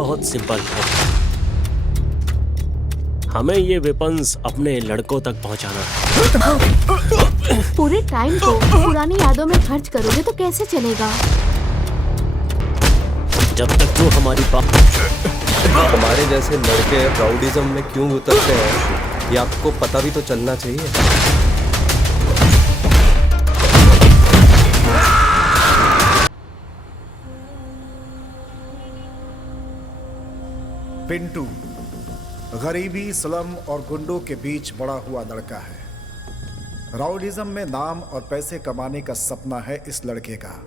बहुत सिंपल है। हमें ये वेपन्स अपने लड़कों तक पहुंचाना है। पूरे टाइम को पुरानी यादों में खर्च करोगे तो कैसे चलेगा? जब तक तू हमारी बात। हमारे जैसे लड़के राउडिज्म में क्यों उतरते हैं, ये आपको पता भी तो चलना चाहिए। पिंटू गरीबी, स्लम और गुंडों के बीच बड़ा हुआ लड़का है। राउडिज्म में नाम और पैसे कमाने का सपना है इस लड़के का।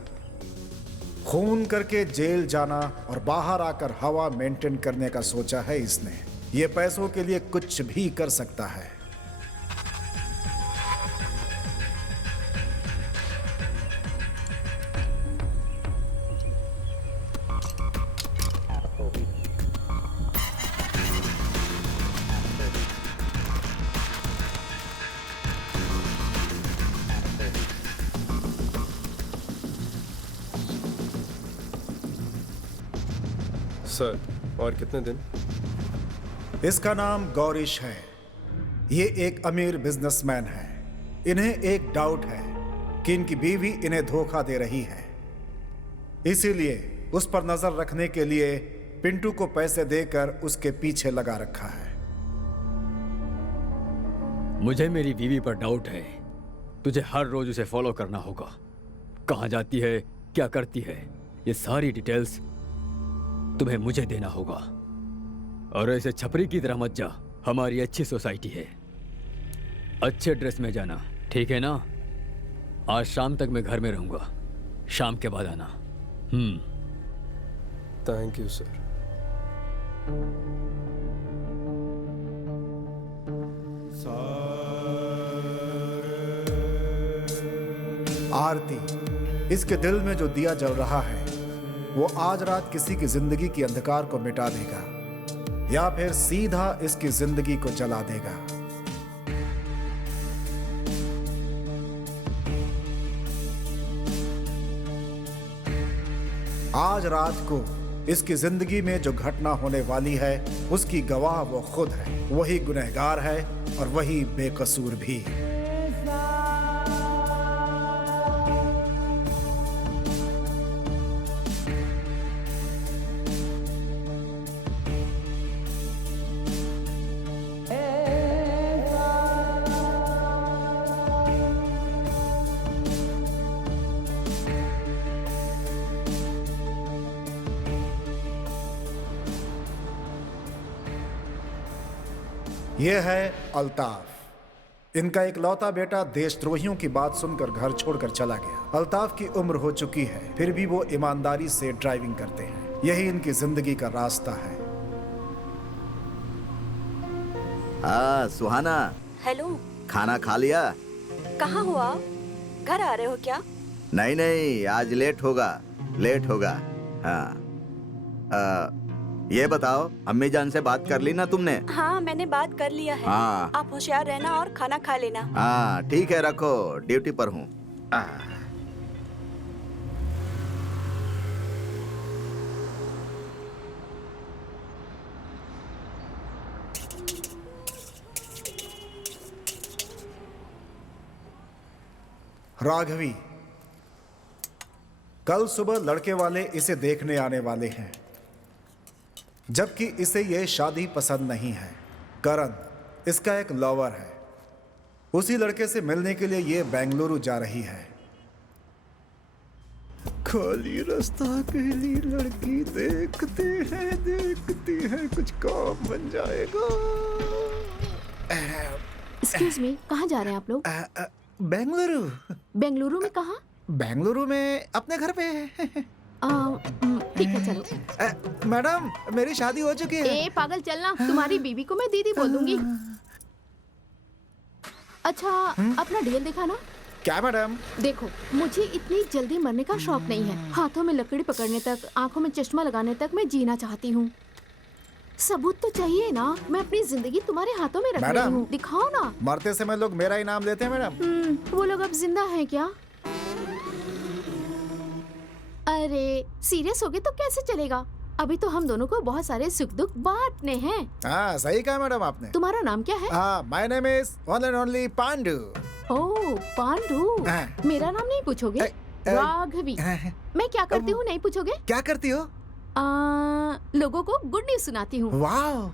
खून करके जेल जाना और बाहर आकर हवा मेंटेन करने का सोचा है इसने। ये पैसों के लिए कुछ भी कर सकता है। सर, और कितने दिन? इसका नाम गौरीश है। ये एक अमीर बिजनेसमैन है। इन्हें एक डाउट है कि इनकी बीवी इन्हें धोखा दे रही है। इसीलिए उस पर नजर रखने के लिए पिंटू को पैसे देकर उसके पीछे लगा रखा है। मुझे मेरी बीवी पर डाउट है। तुझे हर रोज उसे फॉलो करना होगा। कहाँ जाती है, क्या करती है, ये सारी डिटेल्स तुम्हें मुझे देना होगा। और ऐसे छपरी की तरह मत जा। हमारी अच्छी सोसाइटी है। अच्छे ड्रेस में जाना, ठीक है ना? आज शाम तक मैं घर में रहूंगा। शाम के बाद आना। Thank you sir. आरती, इसके दिल में जो दिया जल रहा है वो आज रात किसी की जिंदगी की अंधकार को मिटा देगा या फिर सीधा इसकी जिंदगी को जला देगा। आज रात को इसकी जिंदगी में जो घटना होने वाली है उसकी गवाह वो खुद है। वही गुनहगार है और वही बेकसूर भी। यह है अल्ताफ। इनका इकलौता बेटा देशद्रोहियों की बात सुनकर घर छोड़कर चला गया। अल्ताफ की उम्र हो चुकी है, फिर भी वो ईमानदारी से ड्राइविंग करते हैं। यही इनकी जिंदगी का रास्ता है। हाँ सुहाना। हेलो। खाना खा लिया? कहाँ हो आप? घर आ रहे हो क्या? नहीं नहीं, आज लेट होगा। हाँ ये बताओ, अम्मी जान से बात कर ली ना तुमने? हाँ मैंने बात कर लिया है। हाँ। आप होशियार रहना और खाना खा लेना। हाँ ठीक है, रखो, ड्यूटी पर हूँ। राघवी, कल सुबह लड़के वाले इसे देखने आने वाले हैं, जबकि इसे यह शादी पसंद नहीं है। करण इसका एक लवर है। उसी लड़के से मिलने के लिए यह बेंगलुरु जा रही है। खाली रास्ता अकेली लड़की देखती है कुछ काम बन जाएगा। एक्सक्यूज मी, कहाँ जा रहे हैं आप लोग? बेंगलुरु। बेंगलुरु में कहाँ? बेंगलुरु में अपने घर पे। ठीक है चलो। मैडम, मेरी शादी हो चुकी है। ए पागल, चलना। तुम्हारी बीवी को मैं दीदी बोल दूंगी। अच्छा, अपना ढेल दिखाना। क्या मैडम? देखो, मुझे इतनी जल्दी मरने का शौक नहीं है। हाथों में लकड़ी पकड़ने तक, आंखों में चश्मा लगाने तक मैं जीना चाहती हूँ। सबूत तो चाहिए ना। मैं अपनी जिंदगी तुम्हारे हाथों में रख रही हूँ। दिखाओ ना। मरते समय लोग मेरा ही नाम लेते हैं मैडम। वो लोग अब जिंदा हैं क्या? अरे सीरियस हो गए तो कैसे चलेगा? अभी तो हम दोनों को बहुत सारे सुख दुख बांटने हैं। हाँ सही कहा मैडम आपने। तुम्हारा नाम क्या है? My name is one and only Pandu. Oh Pandu. हाँ। मेरा नाम नहीं पूछोगे? राघवी। मैं क्या करती हूँ नहीं पूछोगे? क्या करती हो? लोगों को गुड न्यूज सुनाती हूँ। वाओ।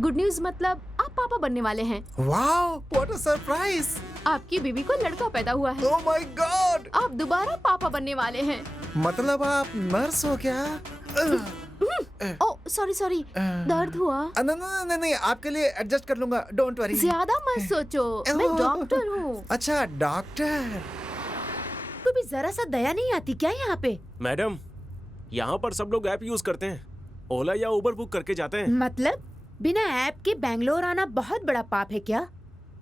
गुड न्यूज मतलब आप पापा बनने वाले हैं। Wow what a surprise. आपकी बीवी को लड़का पैदा हुआ है। Oh my God. आप दोबारा पापा बनने वाले हैं। मतलब आप नर्स हो क्या? ओह सॉरी दर्द हुआ? नहीं आपके लिए एडजस्ट कर लूंगा, डोंट वरी। ज्यादा मत सोचो, मैं डॉक्टर हूँ। अच्छा डॉक्टर। को भी जरा सा दया नहीं आती क्या यहाँ पे? मैडम, यहाँ पर सब लोग ऐप यूज करते हैं, ओला या उबर बुक करके जाते हैं। मतलब बिना ऐप के बैंगलोर आना बहुत बड़ा पाप है क्या?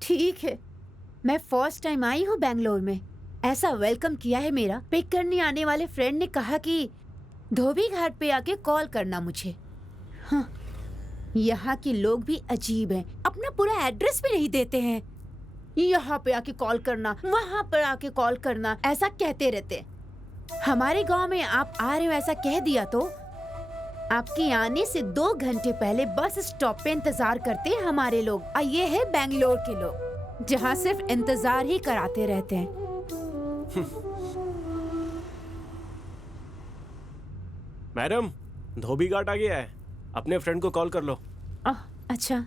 ठीक है, मैं फर्स्ट टाइम आई हूँ बैंगलोर में। ऐसा वेलकम किया है मेरा। पिक करने आने वाले फ्रेंड ने कहा कि धोबी घाट पे आके कॉल करना मुझे। हाँ, यहाँ के लोग भी अजीब हैं, अपना पूरा एड्रेस भी नहीं देते हैं। यहाँ पे आके कॉल करना, वहाँ पर आके कॉल करना, ऐसा कहते रहते। हमारे गांव में आप आ रहे हो ऐसा कह दिया तो आपके आने से 2 घंटे पहले बस स्टॉप पे इंतजार करते हैं हमारे लोग। और ये है बैंगलोर के लोग, जहाँ सिर्फ इंतजार ही कराते रहते हैं। मैडम, धोबी घाट आ गया है, अपने फ्रेंड को कॉल कर लो। अच्छा।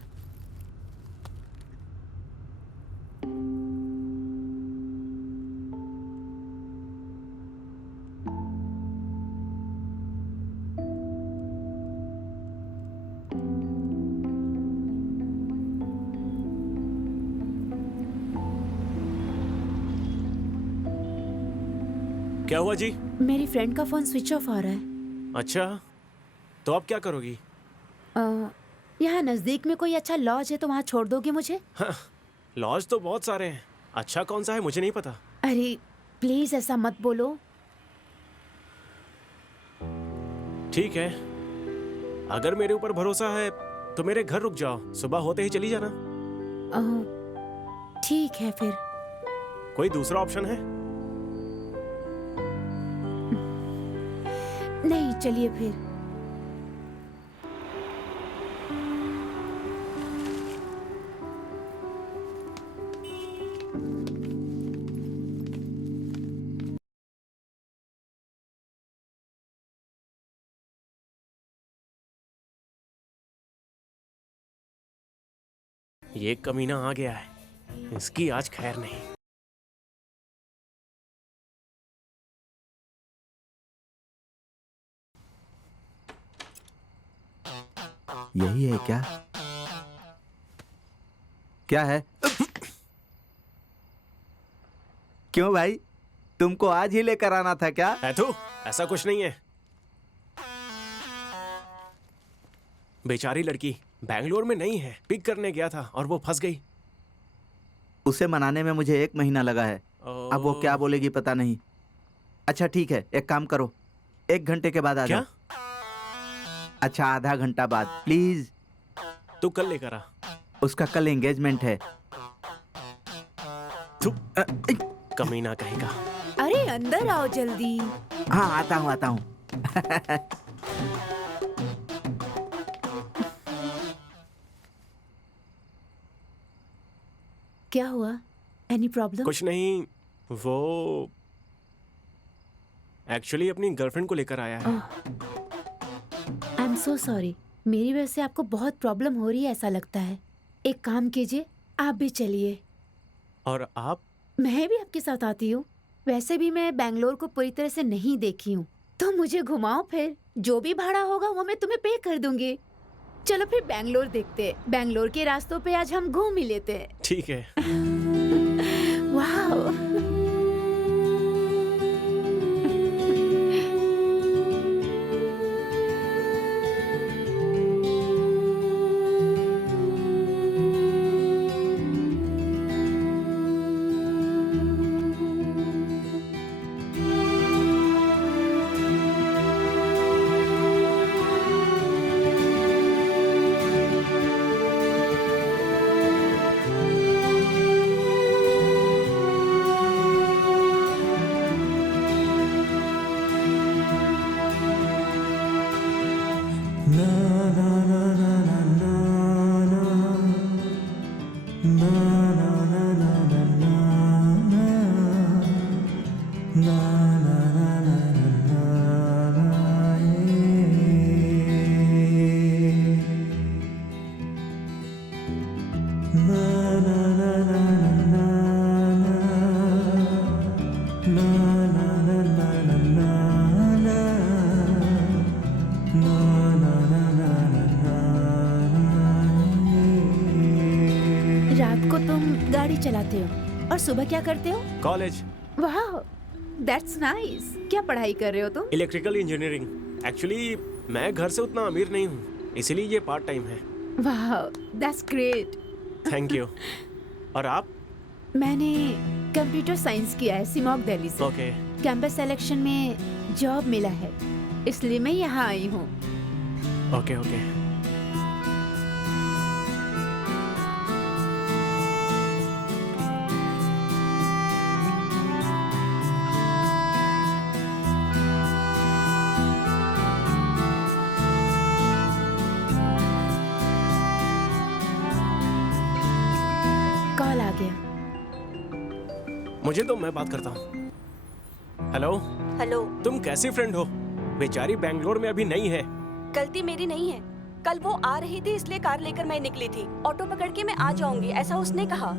क्या हुआ जी? मेरी फ्रेंड का फोन स्विच ऑफ आ रहा है। अच्छा, तो अब क्या करोगी? यहाँ नजदीक में कोई अच्छा लॉज है तो वहाँ छोड़ दोगे मुझे? हाँ, लॉज तो बहुत सारे हैं, अच्छा कौन सा है मुझे नहीं पता। अरे प्लीज ऐसा मत बोलो। ठीक है, अगर मेरे ऊपर भरोसा है तो मेरे घर रुक जाओ, सुबह होते ही चली जाना। ठीक है फिर। कोई दूसरा ऑप्शन है? नहीं, चलिए फिर। ये कमीना आ गया है, इसकी आज खैर नहीं। यही है क्या? क्या है? क्यों भाई, तुमको आज ही लेकर आना था क्या? है तो ऐसा कुछ नहीं है। बेचारी लड़की बैंगलोर में नहीं है, पिक करने गया था और वो फंस गई। उसे मनाने में मुझे 1 महीना लगा है। अब वो क्या बोलेगी पता नहीं। अच्छा ठीक है, एक काम करो, 1 घंटे के बाद आ जाओ। अच्छा, आधा घंटा बाद प्लीज। तू कल लेकर आ। उसका कल एंगेजमेंट है। कमीना कहेगा। अरे अंदर आओ जल्दी। हाँ आता हूँ आता हूँ। क्या हुआ? Any problem? कुछ नहीं, वो एक्चुअली अपनी गर्लफ्रेंड को लेकर आया है। आई एम सो सॉरी, मेरी वजह से आपको बहुत प्रॉब्लम हो रही है ऐसा लगता है। एक काम कीजिए, आप भी चलिए। और आप? मैं भी आपके साथ आती हूँ। वैसे भी मैं बैंगलोर को पूरी तरह से नहीं देखी हूँ, तो मुझे घुमाओ फिर। जो भी भाड़ा होगा वो मैं तुम्हें पे कर दूंगी। चलो फिर बैंगलोर देखते हैं। बैंगलोर के रास्तों पे आज हम घूम ही लेते हैं। ठीक है। वाह। पहनते हो और सुबह क्या करते हो? कॉलेज, वाह, दैट्स नाइस। क्या पढ़ाई कर रहे हो तुम? Electrical engineering. एक्चुअली मैं घर से उतना अमीर नहीं हूँ, इसीलिए ये पार्ट टाइम है। वाह, दैट्स ग्रेट। Thank you. और आप? मैंने कंप्यूटर साइंस किया है सिमोग दिल्ली से। ओके। कैंपस सिलेक्शन में जॉब मिला है, इसलिए मैं यहाँ आई हूँ। Okay okay. कॉल आ गया। मुझे तो मैं बात करता हूँ। Hello, hello. तुम कैसी फ्रेंड हो? बेचारी बैंगलोर में अभी नहीं है। गलती मेरी नहीं है, कल वो आ रही थी इसलिए कार लेकर मैं निकली थी। ऑटो पकड़ के मैं आ जाऊंगी ऐसा उसने कहा।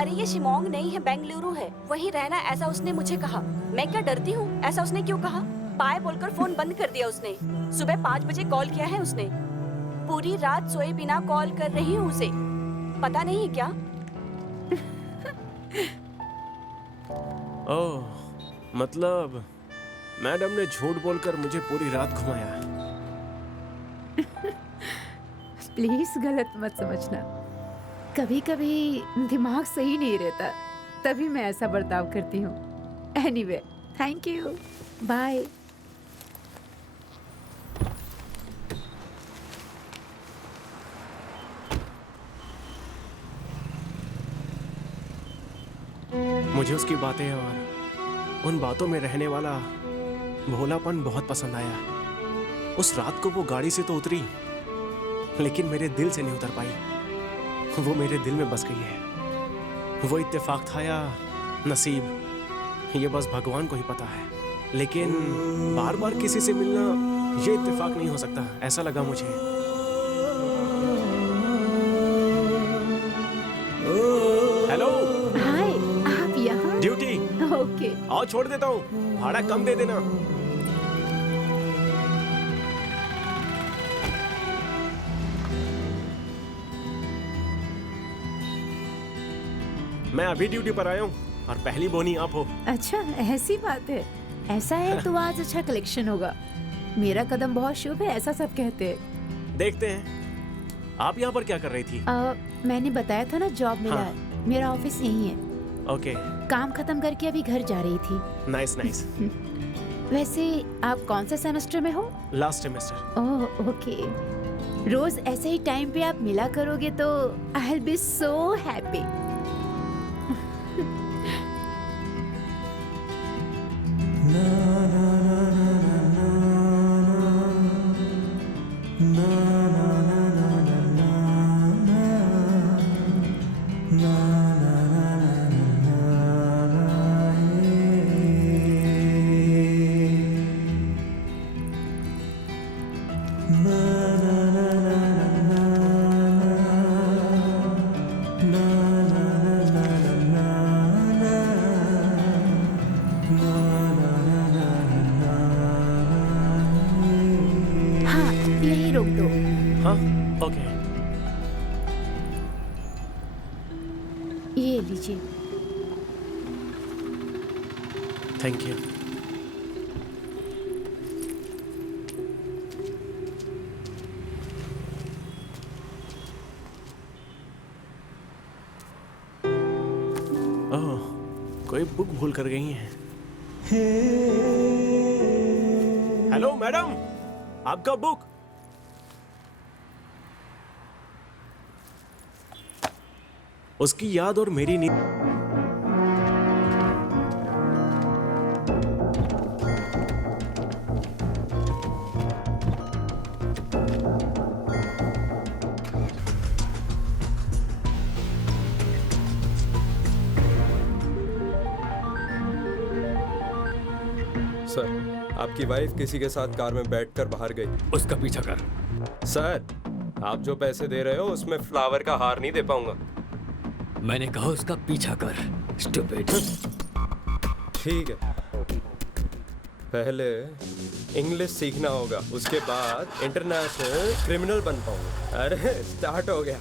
अरे ये शिमोंग नहीं है, बेंगलुरु है, वहीं रहना ऐसा उसने मुझे कहा। मैं क्या डरती हूँ? ऐसा उसने क्यों कहा? बाय बोलकर फोन बंद कर दिया उसने। सुबह 5 बजे कॉल किया है उसने। पूरी रात सोए बिना कॉल कर रही हूँ उसे, पता नहीं है क्या। ओह, मतलब मैडम ने झूठ बोलकर मुझे पूरी रात घुमाया। प्लीज गलत मत समझना, कभी कभी दिमाग सही नहीं रहता, तभी मैं ऐसा बर्ताव करती हूँ। Anyway, thank you, bye. मुझे उसकी बातें और उन बातों में रहने वाला भोलापन बहुत पसंद आया। उस रात को वो गाड़ी से तो उतरी, लेकिन मेरे दिल से नहीं उतर पाई। वो मेरे दिल में बस गई है। वो इत्तेफाक था या नसीब, ये बस भगवान को ही पता है। लेकिन बार बार किसी से मिलना ये इत्तेफाक नहीं हो सकता, ऐसा लगा मुझे। हेलो। हाय, आप यहाँ? ड्यूटी। ओके। आओ छोड़ देता हूँ, भाड़ा कम दे देना। मैं अभी ड्यूटी पर आया हूँ और पहली बोनी आप हो। अच्छा, ऐसी बात है। ऐसा है तो आज अच्छा कलेक्शन होगा। मेरा कदम बहुत शुभ है, ऐसा सब कहते हैं। देखते हैं। आप यहाँ पर क्या कर रही थी? मैंने बताया था ना, जॉब मिला हाँ। है। मेरा ऑफिस यही है। ओके। काम खत्म करके अभी घर जा रही थी। Nice nice. वैसे आप कौन से सेमेस्टर में हो? Last semester. Oh okay. रोज ऐसे ही टाइम पे आप मिला करोगे तो I will be so happy. हाँ, यही रोक दो। हाँ ओके। ये लीजिए। Thank you. ओह, कोई बुक भूल कर गई हैं। हेलो मैडम, आपका बुक। उसकी याद और मेरी नींद। सर, आपकी वाइफ किसी के साथ कार में बैठकर बाहर गई। उसका पीछा कर। सर, आप जो पैसे दे रहे हो उसमें फ्लावर का हार नहीं दे पाऊंगा। मैंने कहा उसका पीछा कर, स्टूपिड। ठीक है, पहले इंग्लिश सीखना होगा, उसके बाद इंटरनेशनल क्रिमिनल बन पाऊंगा। अरे स्टार्ट हो गया।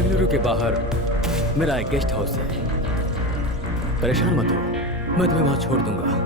बेंगलुरु के बाहर मेरा एक गेस्ट हाउस है, परेशान मत हो, मैं तुम्हें वहां छोड़ दूंगा।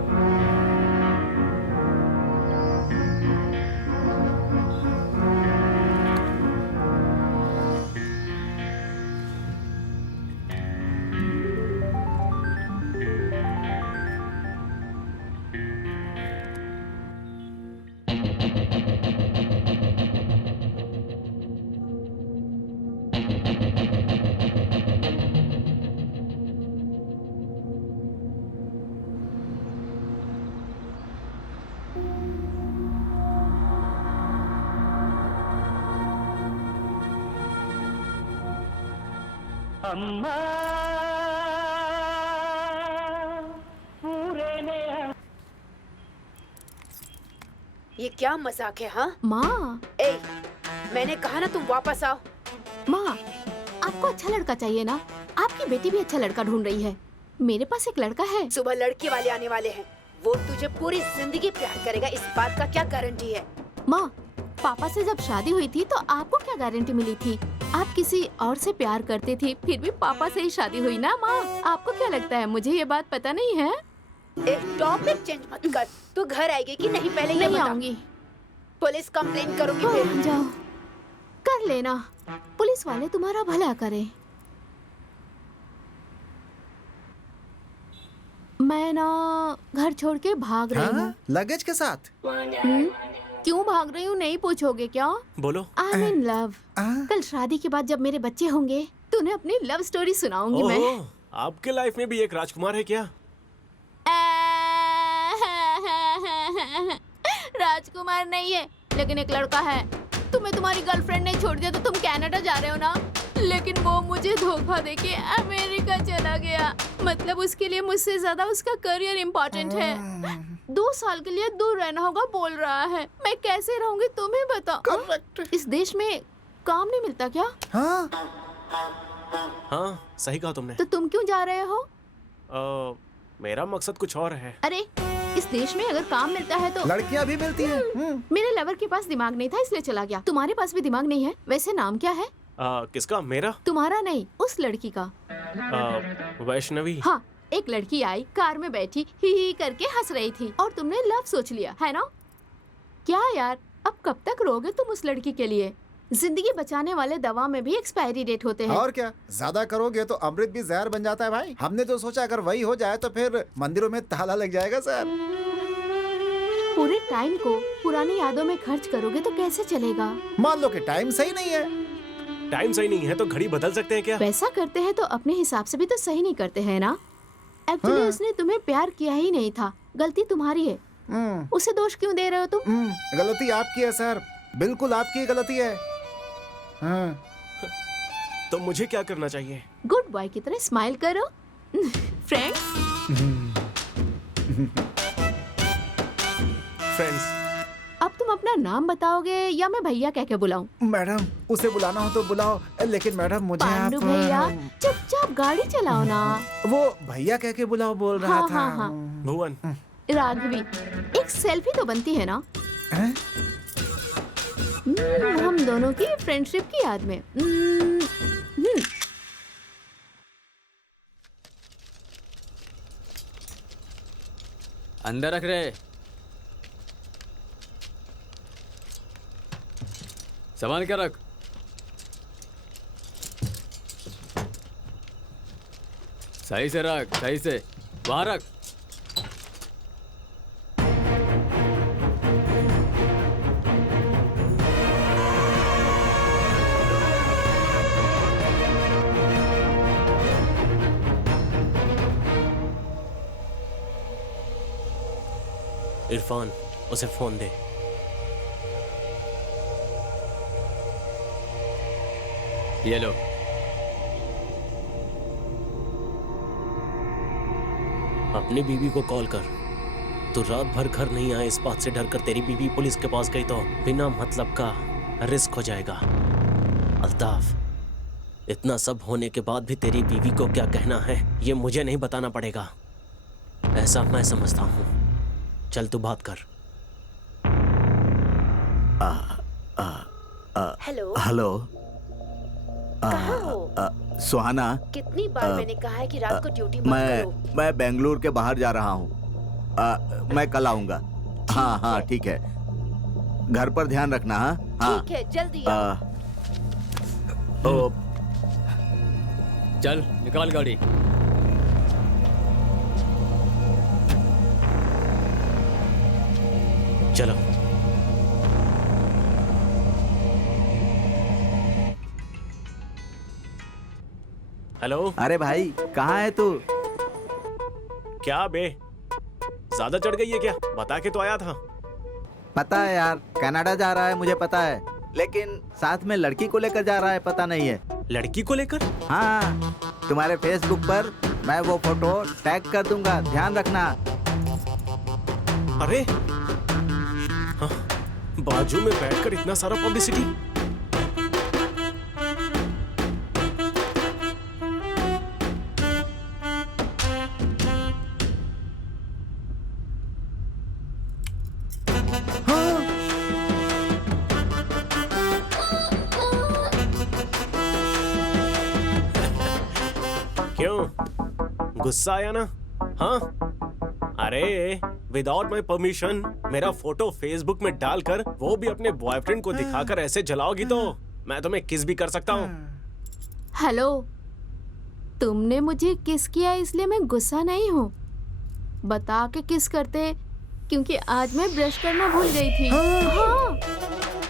ये क्या मजाक है? हाँ माँ, ए, मैंने कहा ना तुम वापस आओ। माँ, आपको अच्छा लड़का चाहिए ना? आपकी बेटी भी अच्छा लड़का ढूंढ रही है। मेरे पास एक लड़का है। सुबह लड़के वाले आने वाले हैं, वो तुझे पूरी जिंदगी प्यार करेगा, इस बात का क्या गारंटी है? माँ, पापा से जब शादी हुई थी तो आपको क्या गारंटी मिली थी? आप किसी और से प्यार करते थे, फिर भी पापा से ही शादी हुई ना माँ। आपको क्या लगता है मुझे ये बात पता नहीं है? एक टॉपिक चेंज मत कर। तू घर आएगी कि नहीं पहले ये नहीं बता। आऊंगी। पुलिस कंप्लेन करूंगी फिर। जाओ, कर लेना। पुलिस वाले तुम्हारा भला करे। मैं ना घर छोड़ के भाग रही हूँ। लगेज के साथ? क्यों भाग रही हूँ नहीं पूछोगे क्या? बोलो। I am in love. कल शादी के बाद जब मेरे बच्चे होंगे तो उन्हें अपनी लव स्टोरी सुनाऊंगी मैं। ओह, आपके लाइफ में भी एक राजकुमार है क्या? राजकुमार नहीं है, लेकिन एक लड़का है। तुम्हें तुम्हारी गर्लफ्रेंड ने छोड़ दिया तो तुम कनाडा जा रहे हो ना, लेकिन वो मुझे धोखा देके अमेरिका चला गया। मतलब उसके लिए मुझसे ज्यादा उसका करियर इम्पोर्टेंट है। 2 साल के लिए दूर रहना होगा बोल रहा है। मैं कैसे रहूंगी तुम्हें बताओ। इस देश में काम नहीं मिलता क्या? हाँ, सही कहा तुमने। तो तुम क्यों जा रहे हो? मेरा मकसद कुछ और है। अरे, इस देश में अगर काम मिलता है तो लड़कियां भी मिलती हैं। मेरे लवर के पास दिमाग नहीं था इसलिए चला गया। तुम्हारे पास भी दिमाग नहीं है? वैसे नाम क्या है? किसका? मेरा? तुम्हारा नहीं, उस लड़की का। वैष्णवी। हाँ, एक लड़की आई, कार में बैठी ही करके हंस रही थी और तुमने लव सोच लिया है ना? क्या यार, अब कब तक रोगे तुम उस लड़की के लिए? जिंदगी बचाने वाले दवा में भी एक्सपायरी डेट होते हैं। और क्या, ज्यादा करोगे तो अमृत भी जहर बन जाता है भाई। हमने तो सोचा अगर वही हो जाए तो फिर मंदिरों में ताला लग जाएगा सर। पूरे टाइम को पुरानी यादों में खर्च करोगे तो कैसे चलेगा? मान लो कि टाइम सही नहीं है। टाइम सही नहीं है तो घड़ी बदल सकते हैं क्या? वैसा करते हैं तो अपने हिसाब से भी तो सही नहीं करते हैं ना? एक्चुअली उसने तुम्हें प्यार किया ही नहीं था, गलती तुम्हारी है। उसे दोष क्यों दे रहे हो तुम? गलती आपकी है सर, बिल्कुल आपकी गलती है। तो मुझे क्या करना चाहिए? गुड बॉय की तरह स्माइल करो। फ्रेंड्स। फ्रेंड्स। अब तुम अपना नाम बताओगे या मैं भैया कह के बुलाऊं? मैडम, उसे बुलाना हो तो बुलाओ, लेकिन मैडम मुझे पांडु आप भैया चुपचाप गाड़ी चलाओ ना। वो भैया कह के बुलाओ बोल रहा हाँ, था। हाँ, हाँ। भुवन। राघवी, एक सेल्फी तो बनती है ना? हम दोनों की फ्रेंडशिप की याद में। अंदर रख रहे, संभाल के रख। सही से रख, सही से वहां रख। इरफान, उसे फोन दे। ये लो। अपनी बीवी को कॉल कर। तू रात भर घर नहीं आए इस बात से डर कर तेरी बीवी पुलिस के पास गई तो बिना मतलब का रिस्क हो जाएगा। अल्ताफ, इतना सब होने के बाद भी तेरी बीवी को क्या कहना है ये मुझे नहीं बताना पड़ेगा, ऐसा मैं समझता हूँ। चल तू बात कर। हेलो। हेलो। कहाँ हो? सुहाना, कितनी बार मैंने कहा है कि रात को ड्यूटी मत करो। मैं बेंगलुरु के बाहर जा रहा हूँ। मैं कल आऊंगा। हाँ हाँ ठीक है, घर पर ध्यान रखना। हाँ ठीक है, जल्दी आओ। चल निकाल गाड़ी। चलो। हेलो। अरे भाई, कहाँ है तू? क्या बे, ज्यादा चढ़ गई है क्या? बता के तो आया था। पता है यार, कनाडा जा रहा है मुझे पता है, लेकिन साथ में लड़की को लेकर जा रहा है पता नहीं है। लड़की को लेकर? हाँ, तुम्हारे फेसबुक पर मैं वो फोटो टैग कर दूंगा, ध्यान रखना। अरे हाँ, बाजू में बैठकर इतना सारा पब्लिसिटी। क्यों गुस्सा आया ना? हाँ, अरे विदाउट माई परमिशन मेरा फोटो फेसबुक में डालकर वो भी अपने बॉयफ्रेंड को दिखाकर ऐसे जलाओगी तो मैं तुम्हें किस भी कर सकता हूँ। हेलो, तुमने मुझे किस किया इसलिए मैं गुस्सा नहीं हूँ। बता के किस करते, क्योंकि आज मैं ब्रश करना भूल गई थी। हाँ,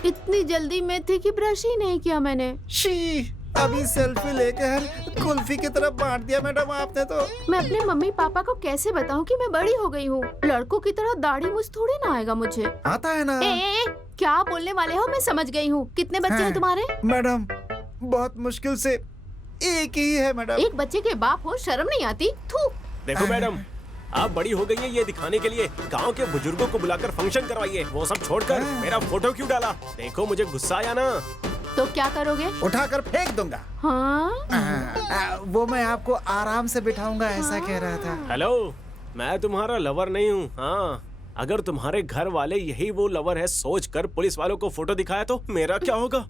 इतनी जल्दी में थी कि ब्रश ही नहीं किया मैंने। शी, अभी सेल्फी लेकर कुल्फी की तरफ बांट दिया मैडम आपने तो। मैं अपने मम्मी पापा को कैसे बताऊं कि मैं बड़ी हो गई हूँ? लड़कों की तरह दाढ़ी मूछ थोड़ी ना आएगा मुझे। आता है ना। ए, क्या बोलने वाले हो? मैं समझ गई हूँ। कितने बच्चे हैं तुम्हारे? मैडम बहुत मुश्किल से एक ही है मैडम। एक बच्चे के बाप हो, शर्म नहीं आती? थू। देखो मैडम, आप बड़ी हो गई है ये दिखाने के लिए गांव के बुजुर्गों को बुलाकर फंक्शन करवाइए। वो सब छोड़कर मेरा फोटो क्यों डाला? देखो मुझे गुस्सा आया ना। तो क्या करोगे? उठाकर फेंक दूंगा। हाँ? वो मैं आपको आराम से बिठाऊंगा ऐसा कह रहा था। हेलो, मैं तुम्हारा लवर नहीं हूँ। हाँ, अगर तुम्हारे घर वाले यही वो लवर है सोचकर पुलिस वालों को फोटो दिखाया तो मेरा क्या होगा?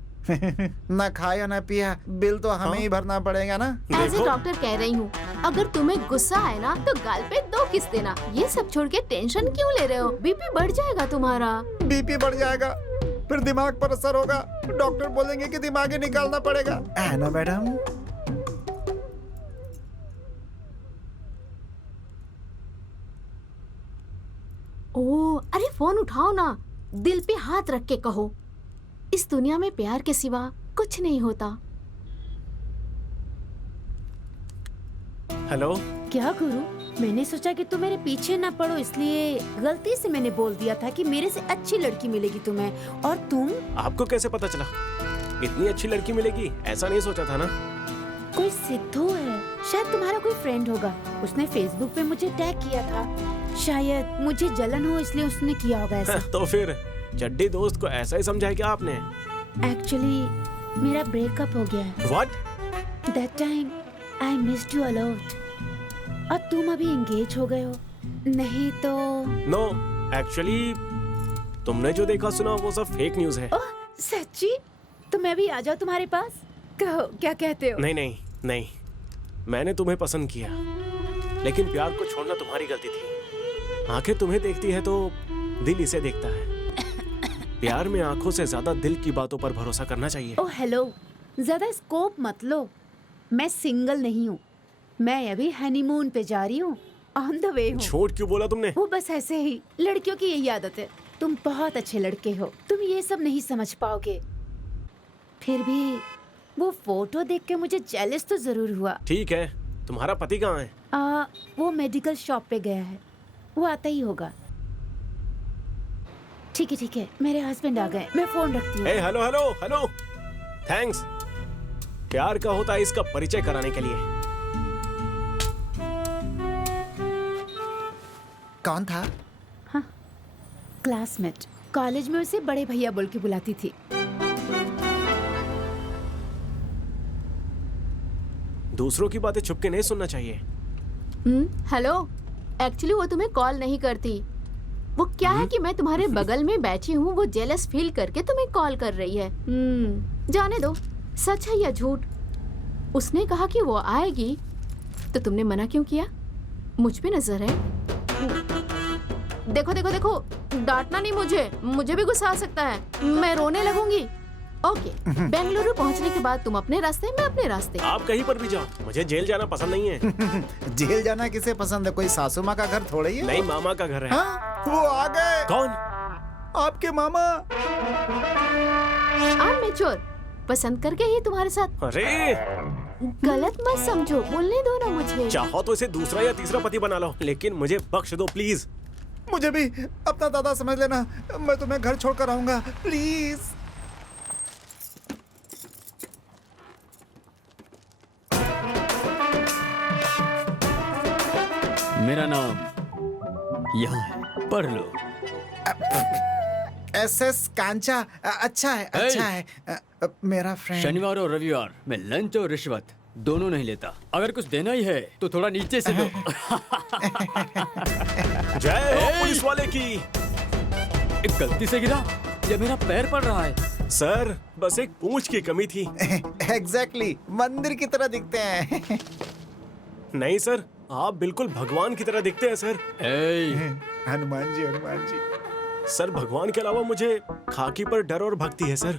ना खाया ना पिया, बिल तो हमें ही भरना पड़ेगा ना। एज ए डॉक्टर कह रही हूँ, अगर तुम्हें गुस्सा आए ना तो गाल पे 2 किस देना। ये सब छोड़ के टेंशन क्यों ले रहे हो? बीपी बढ़ जाएगा तुम्हारा। बीपी बढ़ जाएगा, फिर दिमाग पर असर होगा। डॉक्टर बोलेंगे कि दिमाग ही निकालना पड़ेगा, है ना मैडम? ओह, अरे फोन उठाओ ना, दिल पे हाथ रख के कहो, इस दुनिया में प्यार के सिवा कुछ नहीं होता। हेलो। क्या गुरु, मैंने सोचा कि तुम मेरे पीछे ना पड़ो, इसलिए गलती से मैंने बोल दिया था कि मेरे से अच्छी लड़की मिलेगी तुम्हें। और तुम? आपको कैसे पता चला इतनी अच्छी लड़की मिलेगी? ऐसा नहीं सोचा था ना। कोई सिद्धू है, शायद तुम्हारा कोई फ्रेंड होगा। उसने फेसबुक पे मुझे टैग किया था, शायद मुझे जलन हो इसलिए उसने किया होगा ऐसा। तो फिर चड्डी दोस्त को ऐसा ही समझाया क्या आपने? एक्चुअली मेरा ब्रेकअप हो गया है। What? That time I missed you a lot. और तुम अभी एंगेज हो गए हो, नहीं तो? No, actually तुमने जो देखा सुना वो सब फेक न्यूज है। ओह सच्ची? तो मैं भी आ जाऊँ तुम्हारे पास? कहो क्या कहते हो? नहीं नहीं नहीं, मैंने तुम्हें पसंद किया, लेकिन प्यार को छोड़ना तुम्हारी गलती थी। आंखें तुम्हें देखती है तो दिल इसे देखता है। प्यार में आंखों से ज्यादा दिल की बातों पर भरोसा करना चाहिए। ओह हेलो, ज्यादा स्कोप मत लो। मैं सिंगल नहीं हूँ, मैं अभी हनीमून पे जा रही हूँ, ऑन द वे हूँ। झूठ क्यों बोला तुमने? वो बस ऐसे ही, लड़कियों की यही आदत है। तुम बहुत अच्छे लड़के हो, तुम ये सब नहीं समझ पाओगे। फिर भी वो फोटो देख के मुझे जेलस तो जरूर हुआ। ठीक है, तुम्हारा पति कहाँ है? वो मेडिकल शॉप पे गया है, वो आता ही होगा। ठीक है, मेरे हस्बैंड आ गए, मैं फोन रखती हूँ। Hello hello hello, thanks. प्यार का होता है इसका परिचय कराने के लिए। कौन था? हाँ, क्लासमेट। कॉलेज में उसे बड़े भैया बोल के बुलाती थी। दूसरों की बातें छुप के नहीं सुनना चाहिए। हेलो, एक्चुअली वो तुम्हें कॉल नहीं करती। वो क्या है कि मैं तुम्हारे बगल में बैठी हूँ, वो जेलस फील करके तुम्हें कॉल कर रही है। जाने दो, सच है या झूठ उसने कहा कि वो आएगी, तो तुमने मना क्यों किया? मुझ पे नजर है। देखो देखो देखो, डांटना नहीं मुझे, मुझे भी गुस्सा आ सकता है, मैं रोने लगूंगी। ओके, बेंगलुरु पहुंचने के बाद तुम अपने रास्ते, मैं अपने रास्ते। आप कहीं पर भी जाओ, मुझे जेल जाना पसंद नहीं है। जेल जाना किसे पसंद है? कोई सासू माँ का घर थोड़ा ही है। नहीं, मामा का घर है। हाँ, वो आ गए। कौन? आपके मामा। आप मेच्योर, पसंद करके ही तुम्हारे साथ। अरे गलत मत समझो, बोलने दो ना मुझे। चाहो तो इसे दूसरा या तीसरा पति बना लो, लेकिन मुझे बख्श दो प्लीज। मुझे भी अपना दादा समझ लेना, मैं तुम्हें घर छोड़कर आऊंगा, प्लीज। मेरा नाम यहाँ है, पढ़ लो। SS कांचा। अच्छा है, अच्छा है। मेरा फ्रेंड। शनिवार और रविवार मैं लंच और रिश्वत दोनों नहीं लेता। अगर कुछ देना ही है तो थोड़ा नीचे से दो। जय हो पुलिस वाले की। एक गलती से गिरा या मेरा पैर पड़ रहा है? सर, बस एक पूंछ की कमी थी। एग्जैक्टली, मंदिर की तरह दिखते हैं। नहीं सर, आप बिल्कुल भगवान की तरह दिखते हैं सर। हनुमान जी, हनुमान जी। सर, भगवान के अलावा मुझे खाकी पर डर और भक्ति है सर।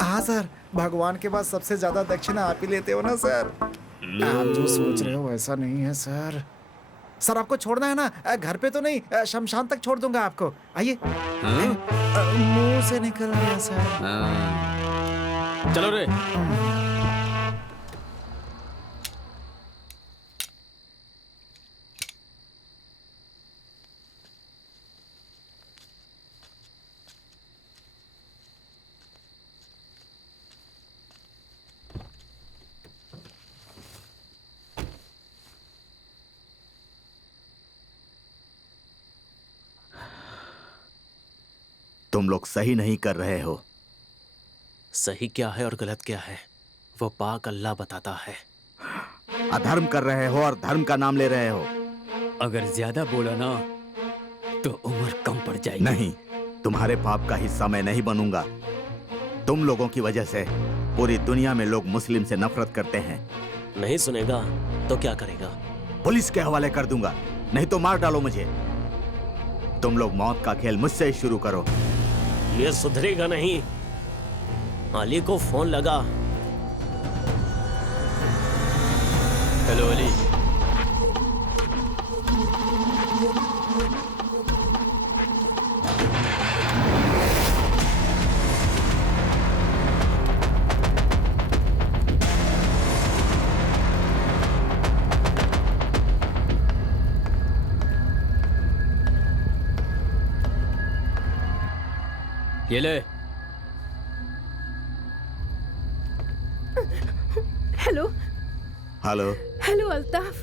हाँ सर, भगवान के बाद सबसे ज्यादा दक्षिणा आप ही लेते हो ना सर। आप जो सोच रहे हो वैसा नहीं है सर। सर, आपको छोड़ना है ना? घर पे तो नहीं, शमशान तक छोड़ दूंगा आपको। आइए। मुंह से निकल गया सर। चलो रे। तुम लोग सही नहीं कर रहे हो। सही क्या है और गलत क्या है, वो पाक अल्लाह बताता है। अधर्म कर रहे हो और धर्म का नाम ले रहे हो। अगर ज्यादा बोला ना तो उम्र कम पड़ जाएगी। नहीं, तुम्हारे पाप का हिस्सा मैं नहीं बनूंगा। तुम लोगों की वजह से पूरी दुनिया में लोग मुस्लिम से नफरत करते हैं। नहीं सुनेगा तो क्या करेगा? पुलिस के हवाले कर दूंगा, नहीं तो मार डालो मुझे। तुम लोग मौत का खेल मुझसे ही शुरू करो। ये सुधरेगा नहीं। अली को फोन लगा। हेलो अली। ये ले। Hello hello. हेलो अल्ताफ।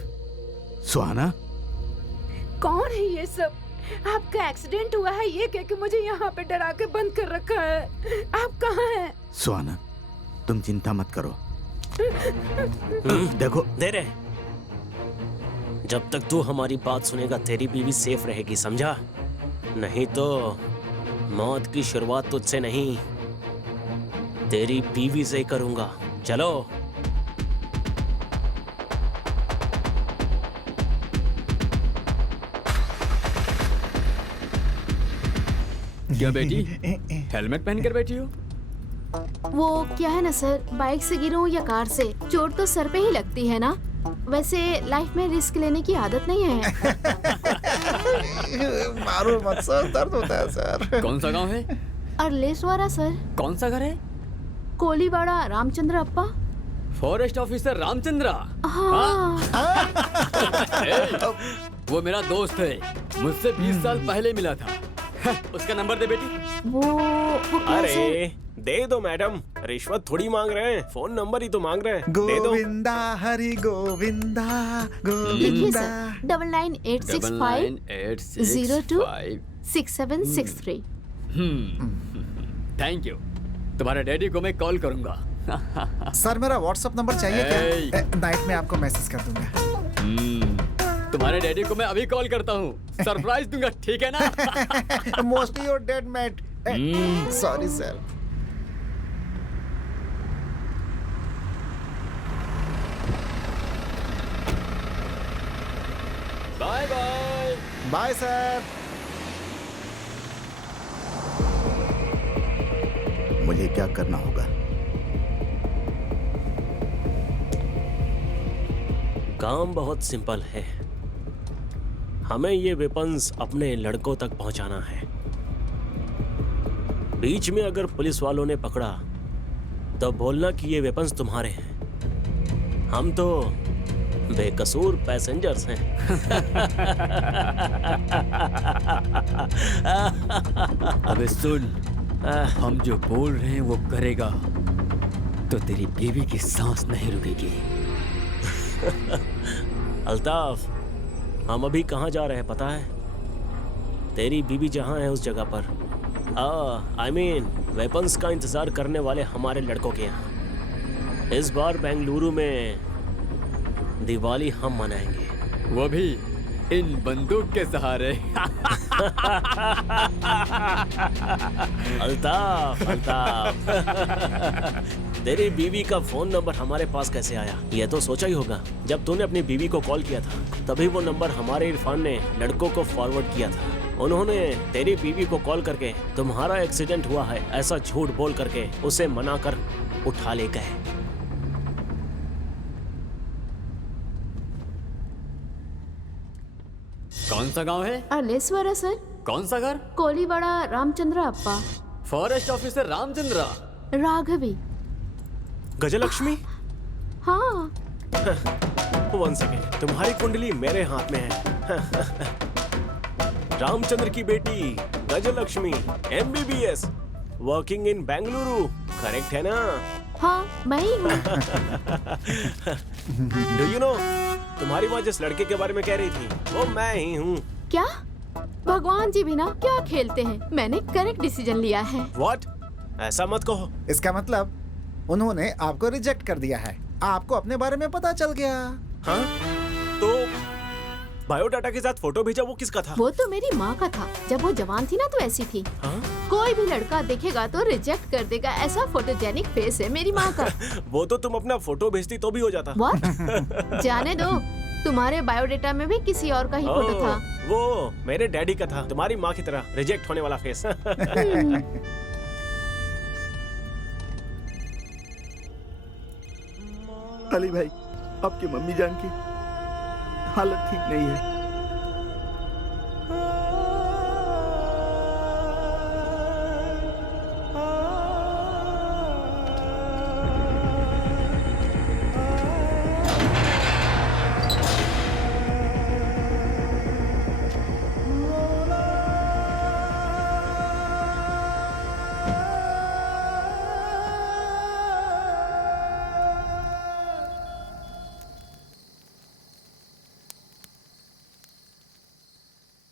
सुहाना, कौन है ये सब? आपका एक्सीडेंट हुआ है ये कह के मुझे यहाँ पे डरा के बंद कर रखा है। आप कहाँ हैं? सुहाना, तुम चिंता मत करो। देखो, दे रहे। जब तक तू हमारी बात सुनेगा तेरी बीवी सेफ रहेगी, समझा? नहीं तो मौत की शुरुआत तुझसे नहीं, तेरी बीवी से ही करूंगा। चलो। क्या बेटी, हेलमेट पहन कर बैठी हो? वो क्या है ना सर, बाइक से गिरूं या कार से, चोट तो सर पे ही लगती है ना। वैसे लाइफ में रिस्क लेने की आदत नहीं है। मारो मत सर, दर्द होता है सर। कौन सा गांव है? अरलेसवारा सर। कौन सा घर है? कोलीवाड़ा रामचंद्र अप्पा। Forest officer Ramachandra. हाँ। वो मेरा दोस्त है, मुझसे 20 साल पहले मिला था। उसका नंबर दे बेटी। वो क्या अरे सर? दे दो मैडम, रिश्वत थोड़ी मांग रहे हैं, फोन नंबर ही तो मांग रहे हैं। दे दो। गोविंदा हरि गोविंदा लिखिए गोविंदा। सर, 99865026 6763। Thank you. तुम्हारे डैडी को मैं कॉल करूंगा। सर, मेरा व्हाट्सएप नंबर चाहिए Hey. क्या? नाइट में आपको मैसेज कर दूंगा। तुम्हारे डैडी को मैं अभी कॉल करता हूँ, सरप्राइज दूंगा, ठीक है ना? Mostly your dead mate. Sorry sir. Bye bye. Bye sir. मुझे क्या करना होगा? काम बहुत सिंपल है। हमें ये वेपन्स अपने लड़कों तक पहुंचाना है। बीच में अगर पुलिस वालों ने पकड़ा तो बोलना कि ये वेपन्स तुम्हारे हैं। हम तो बेकसूर पैसेंजर्स हैं। अबे सुन, हम जो बोल रहे हैं वो करेगा तो तेरी बीवी की सांस नहीं रुकेगी। अल्ताफ, हम अभी कहाँ जा रहे हैं पता है? तेरी बीवी जहाँ है उस जगह पर। I mean, वेपन्स का इंतजार करने वाले हमारे लड़कों के यहाँ। इस बार बेंगलुरु में दिवाली हम मनाएंगे, वो भी इन बंदूक के सहारे। अल्ताफ, अल्ताफ। तेरी बीवी का फोन नंबर हमारे पास कैसे आया? ये तो सोचा ही होगा। जब तूने अपनी बीवी को कॉल किया था तभी वो नंबर हमारे इरफान ने लड़कों को फॉरवर्ड किया था। उन्होंने तेरी बीवी को कॉल करके तुम्हारा एक्सीडेंट हुआ है ऐसा झूठ बोल करके उसे मना कर उठा ले गए। कौन सा गांव है? अलेश्वरा सर। कौन सा घर? कोलीवाड़ा रामचंद्र अप्पा। Forest officer Ramachandra. राघवी। गजलक्ष्मी? हाँ। 1 सेकेंड, तुम्हारी कुंडली मेरे हाथ में है। रामचंद्र की बेटी Gajalakshmi, MBBS, working in Bengaluru, correct है ना? हाँ, मैं ही हूँ। डू यू नो, तुम्हारी माँ जिस लड़के के बारे में कह रही थी वो मैं ही हूँ। क्या? भगवान जी भी ना क्या खेलते हैं। मैंने करेक्ट डिसीजन लिया है। What? ऐसा मत कहो। इसका मतलब उन्होंने आपको रिजेक्ट कर दिया है। आपको अपने बारे में पता चल गया। हाँ? तो बायोडाटा के साथ फोटो भेजा वो किसका था? वो तो मेरी माँ का था। जब वो जवान थी ना तो ऐसी थी। हाँ? कोई भी लड़का देखेगा तो रिजेक्ट कर देगा। ऐसा फोटोजेनिक फेस है मेरी माँ का। वो तो तुम अपना फोटो भेजती तो भी हो जाता। What? जाने दो, तुम्हारे बायोडेटा में भी किसी और का ही फोटो था। वो मेरे डैडी का था, तुम्हारी माँ की तरह रिजेक्ट होने वाला फेस। अली भाई, आपकी मम्मी जान की हालत ठीक नहीं है।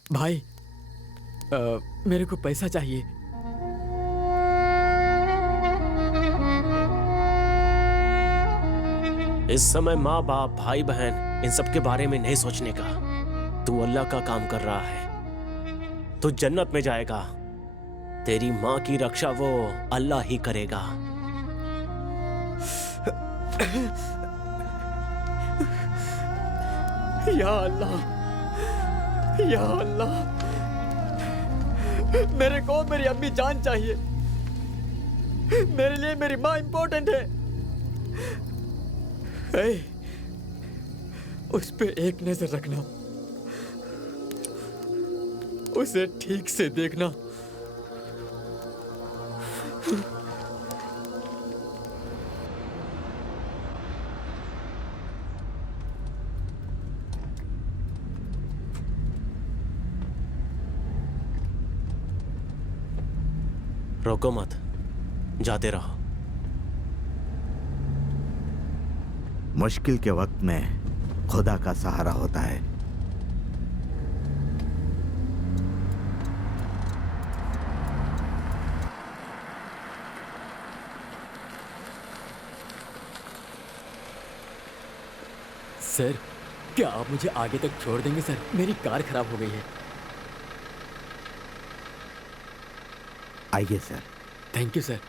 भाई, मेरे को पैसा चाहिए। इस समय माँ बाप भाई बहन इन सब के बारे में नहीं सोचने का। तू अल्लाह का काम कर रहा है, तू जन्नत में जाएगा। तेरी माँ की रक्षा वो अल्लाह ही करेगा। या अल्लाह, या अल्लाह, मेरे को मेरी अम्मी जान चाहिए। मेरे लिए मेरी माँ इंपॉर्टेंट है। उस पे एक नजर रखना, उसे ठीक से देखना। रोको मत, जाते रहो। मुश्किल के वक्त में खुदा का सहारा होता है। सर, क्या आप मुझे आगे तक छोड़ देंगे सर? मेरी कार खराब हो गई है। आइए sir. Thank you sir.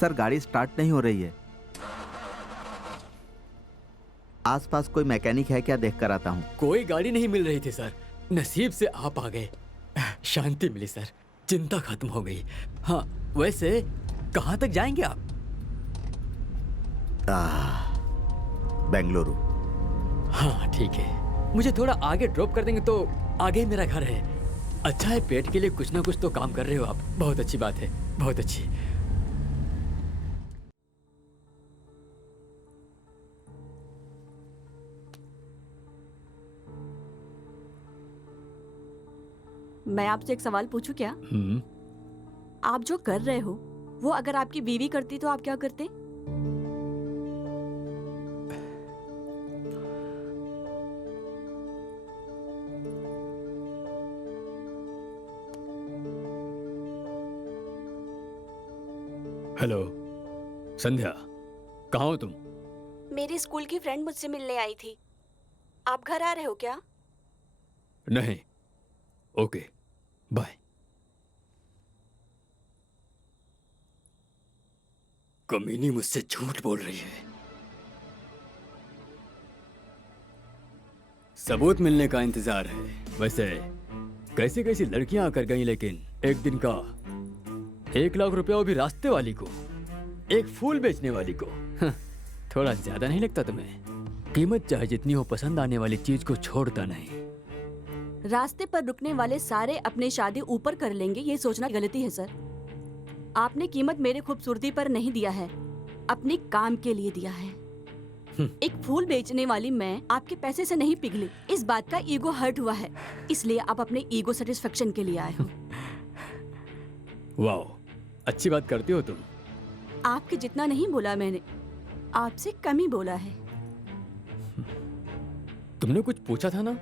Sir गाड़ी स्टार्ट नहीं हो रही है। आसपास कोई मैकेनिक है क्या, देख कर आता हूँ। कोई गाड़ी नहीं मिल रही थी सर, नसीब से आप आ गए। शांति मिली सर, चिंता खत्म हो गई। हाँ वैसे कहाँ तक जाएंगे आप? बेंगलुरु। हाँ ठीक है, मुझे थोड़ा आगे ड्रॉप कर देंगे तो आगे ही मेरा घर है। अच्छा है, पेट के लिए कुछ ना कुछ तो काम कर रहे हो आप, बहुत अच्छी बात है, बहुत अच्छी। मैं आपसे एक सवाल पूछूं क्या? आप जो कर रहे हो वो अगर आपकी बीवी करती तो आप क्या करते? हेलो संध्या, कहाँ हो तुम? मेरी स्कूल की फ्रेंड मुझसे मिलने आई थी। आप घर आ रहे हो क्या? नहीं। Okay bye. कमीनी मुझसे झूठ बोल रही है। सबूत मिलने का इंतजार है। वैसे कैसी कैसी लड़कियां आकर गई, लेकिन एक दिन का 1 लाख रुपया, वो भी रास्ते वाली को, एक फूल बेचने वाली को। थोड़ा ज्यादा नहीं लगता तुम्हें? कीमत चाहे जितनी हो, पसंद आने वाली चीज को छोड़ता नहीं। रास्ते पर रुकने वाले सारे अपनी शादी ऊपर कर लेंगे, ये सोचना गलती है सर। आपने कीमत मेरी खूबसूरती पर नहीं दिया है, अपने काम के लिए दिया है। एक फूल बेचने वाली मैं आपके पैसे से नहीं पिघली। इस बात का ईगो हर्ट हुआ है, इसलिए आप अपने ईगो सेटिस्फेक्शन के लिए आए हो। वाह, अच्छी बात करती हो तुम। आपके जितना नहीं बोला मैंने, आपसे कम ही बोला है। तुमने कुछ पूछा था ना?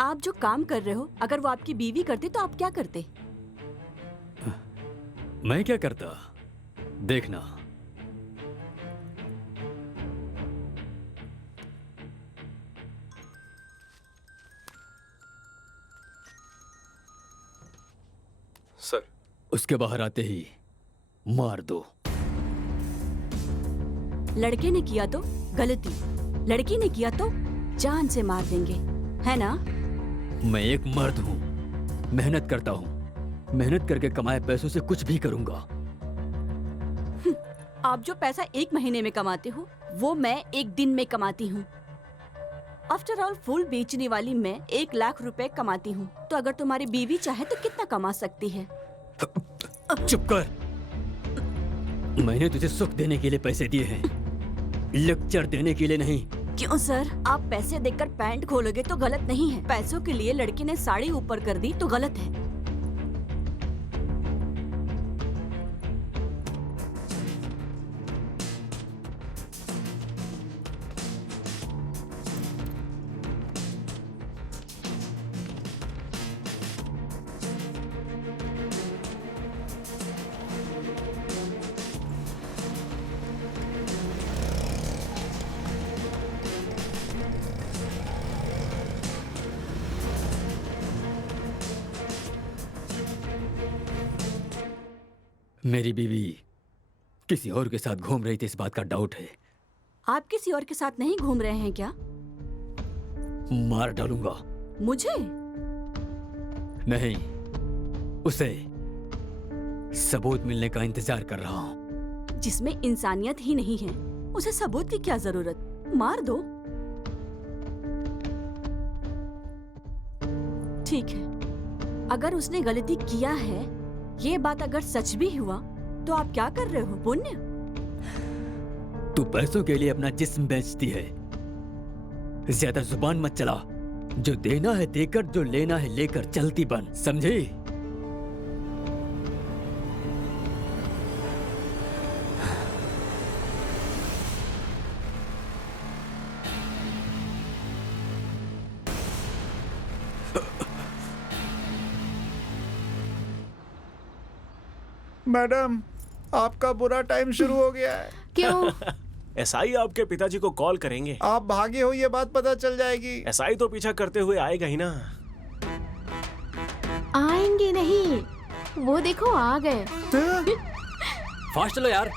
आप जो काम कर रहे हो, अगर वो आपकी बीवी करती तो आप क्या करते? मैं क्या करता, देखना। सर, उसके बाहर आते ही मार दो। लड़के ने किया तो गलती, लड़की ने किया तो जान से मार देंगे, है ना? मैं एक मर्द हूँ, मेहनत करता हूँ, मेहनत करके कमाए पैसों से कुछ भी करूंगा। आप जो पैसा 1 महीने में कमाते हो, वो मैं 1 दिन में कमाती हूँ। आफ्टर ऑल, फूल बेचने वाली मैं 1 लाख रुपए कमाती हूँ, तो अगर तुम्हारी बीवी चाहे तो कितना कमा सकती है? चुप कर। मैंने तुझे सुख देने के लिए पैसे दिए हैं, लेक्चर देने के लिए नहीं। क्यों सर? आप पैसे देकर पैंट खोलोगे तो गलत नहीं है, पैसों के लिए लड़की ने साड़ी ऊपर कर दी तो गलत है। मेरी बीवी किसी और के साथ घूम रही थी, इस बात का डाउट है। आप किसी और के साथ नहीं घूम रहे हैं क्या? मार डालूंगा। मुझे? नहीं, उसे। सबूत मिलने का इंतजार कर रहा हूँ। जिसमें इंसानियत ही नहीं है, उसे सबूत की क्या जरूरत? मार दो। ठीक है, अगर उसने गलती किया है, ये बात अगर सच भी हुआ, तो आप क्या कर रहे हो? पुण्य? तू पैसों के लिए अपना जिस्म बेचती है। ज्यादा जुबान मत चला। जो देना है देकर, जो लेना है लेकर चलती बन, समझी? मैडम, आपका बुरा टाइम शुरू हो गया है। क्यों? एसआई आपके पिताजी को कॉल करेंगे। आप भागे हो, ये बात पता चल जाएगी। एसआई तो पीछा करते हुए आएगा ही ना। आएंगे नहीं, वो देखो आ गए। हाँ? फास्ट चलो यार।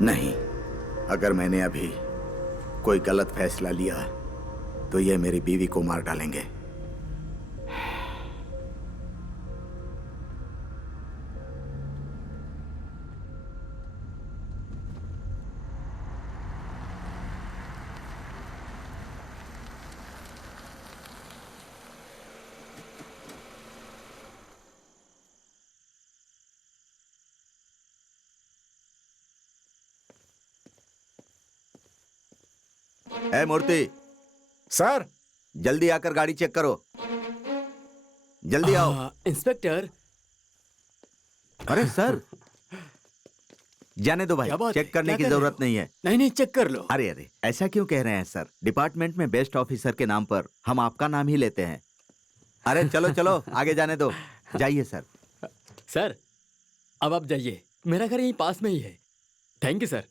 नहीं, अगर मैंने अभी कोई गलत फैसला लिया तो ये मेरी बीवी को मार डालेंगे। ए मूर्ति, सर, जल्दी आकर गाड़ी चेक करो। जल्दी आओ। इंस्पेक्टर। अरे सर, जाने दो भाई, क्या बात चेक है? करने क्या की कर रहे जरूरत हो? नहीं है। नहीं नहीं, चेक कर लो। अरे अरे, ऐसा क्यों कह रहे हैं सर? डिपार्टमेंट में बेस्ट ऑफिसर के नाम पर हम आपका नाम ही लेते हैं। अरे चलो चलो, आगे जाने दो। जाइए सर। सर, अब आप जाइए, मेरा घर यहीं पास में ही है। Thank you sir.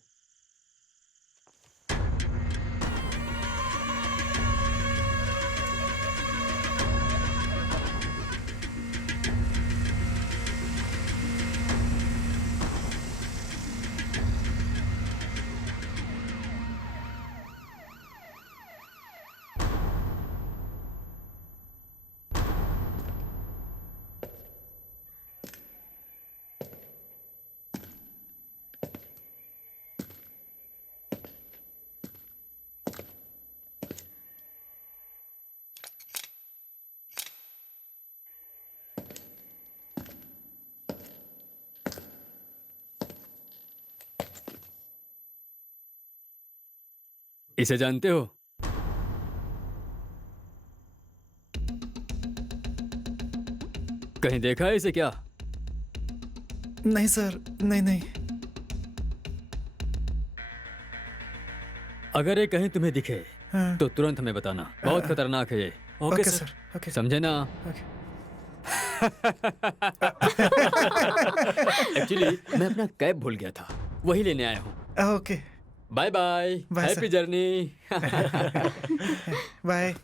इसे जानते हो? कहीं देखा है इसे क्या? नहीं सर, नहीं नहीं। अगर ये कहीं तुम्हें दिखे हाँ। तो तुरंत हमें बताना, बहुत खतरनाक है ये। Okay okay sir. Sir, okay. समझे ना? एक्चुअली मैं अपना कैब भूल गया था, वही लेने आया हूँ। Okay, bye bye, bye happy sir. Journey. Bye.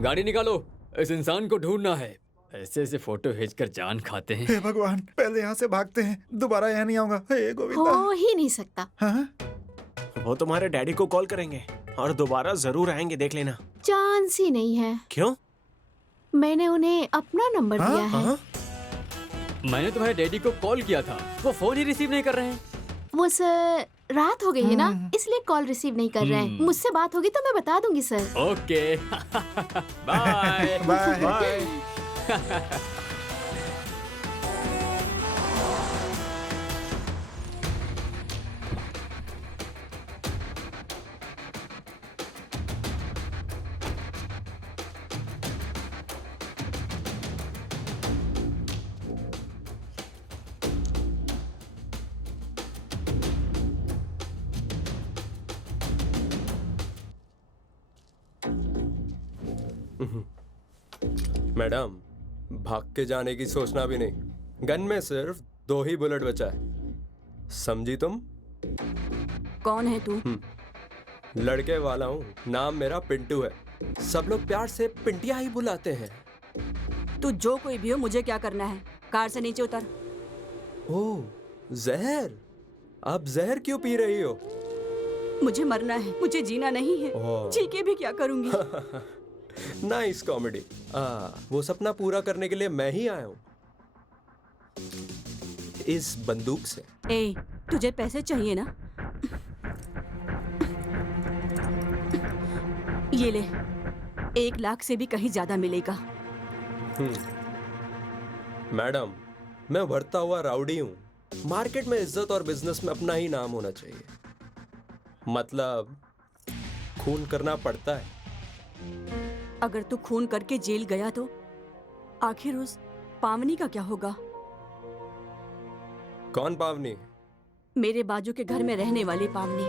गाड़ी निकालो, इस इंसान को ढूंढना है। ऐसे ऐसे फोटो भेजकर जान खाते हैं। हे भगवान, पहले यहाँ से भागते हैं, दोबारा यहाँ नहीं आऊंगा। हे गोविंदा। हो ही नहीं सकता। हाँ? वो तुम्हारे डैडी को कॉल करेंगे और दोबारा जरूर आएंगे, देख लेना। चांस ही नहीं है। क्यों? मैंने उन्हें अपना नंबर हाँ? दिया है। हाँ? मैंने तुम्हारे डैडी को कॉल किया था, वो फोन ही रिसीव नहीं कर रहे हैं। वो सर रात हो गई है ना, इसलिए कॉल रिसीव नहीं कर रहे हैं। मुझसे बात होगी तो मैं बता दूंगी sir. Okay. Bye bye. Bye. Madam, भाग के जाने की सोचना भी नहीं। गन में सिर्फ 2 ही बुलेट बचा है, समझी तुम? कौन है तू? लड़के वाला हूँ, नाम मेरा पिंटू है। सब लोग प्यार से पिंटिया ही बुलाते हैं। तू जो कोई भी हो, मुझे क्या करना है? कार से नीचे उतर। ओह, जहर। आप जहर क्यों पी रही हो? मुझे मरना है, मुझे जीना नहीं है। ओह। जी के भी क्या करूंगी? Nice comedy. वो सपना पूरा करने के लिए मैं ही आया हूँ, इस बंदूक से। ए, तुझे पैसे चाहिए ना? ये ले, 1 लाख से भी कहीं ज्यादा मिलेगा। मैडम, मैं बढ़ता हुआ राउडी हूँ। मार्केट में इज्जत और बिजनेस में अपना ही नाम होना चाहिए। मतलब खून करना पड़ता है। अगर तू खून करके जेल गया तो आखिर उस पावनी का क्या होगा? कौन पावनी? मेरे बाजू के घर में रहने वाली पावनी।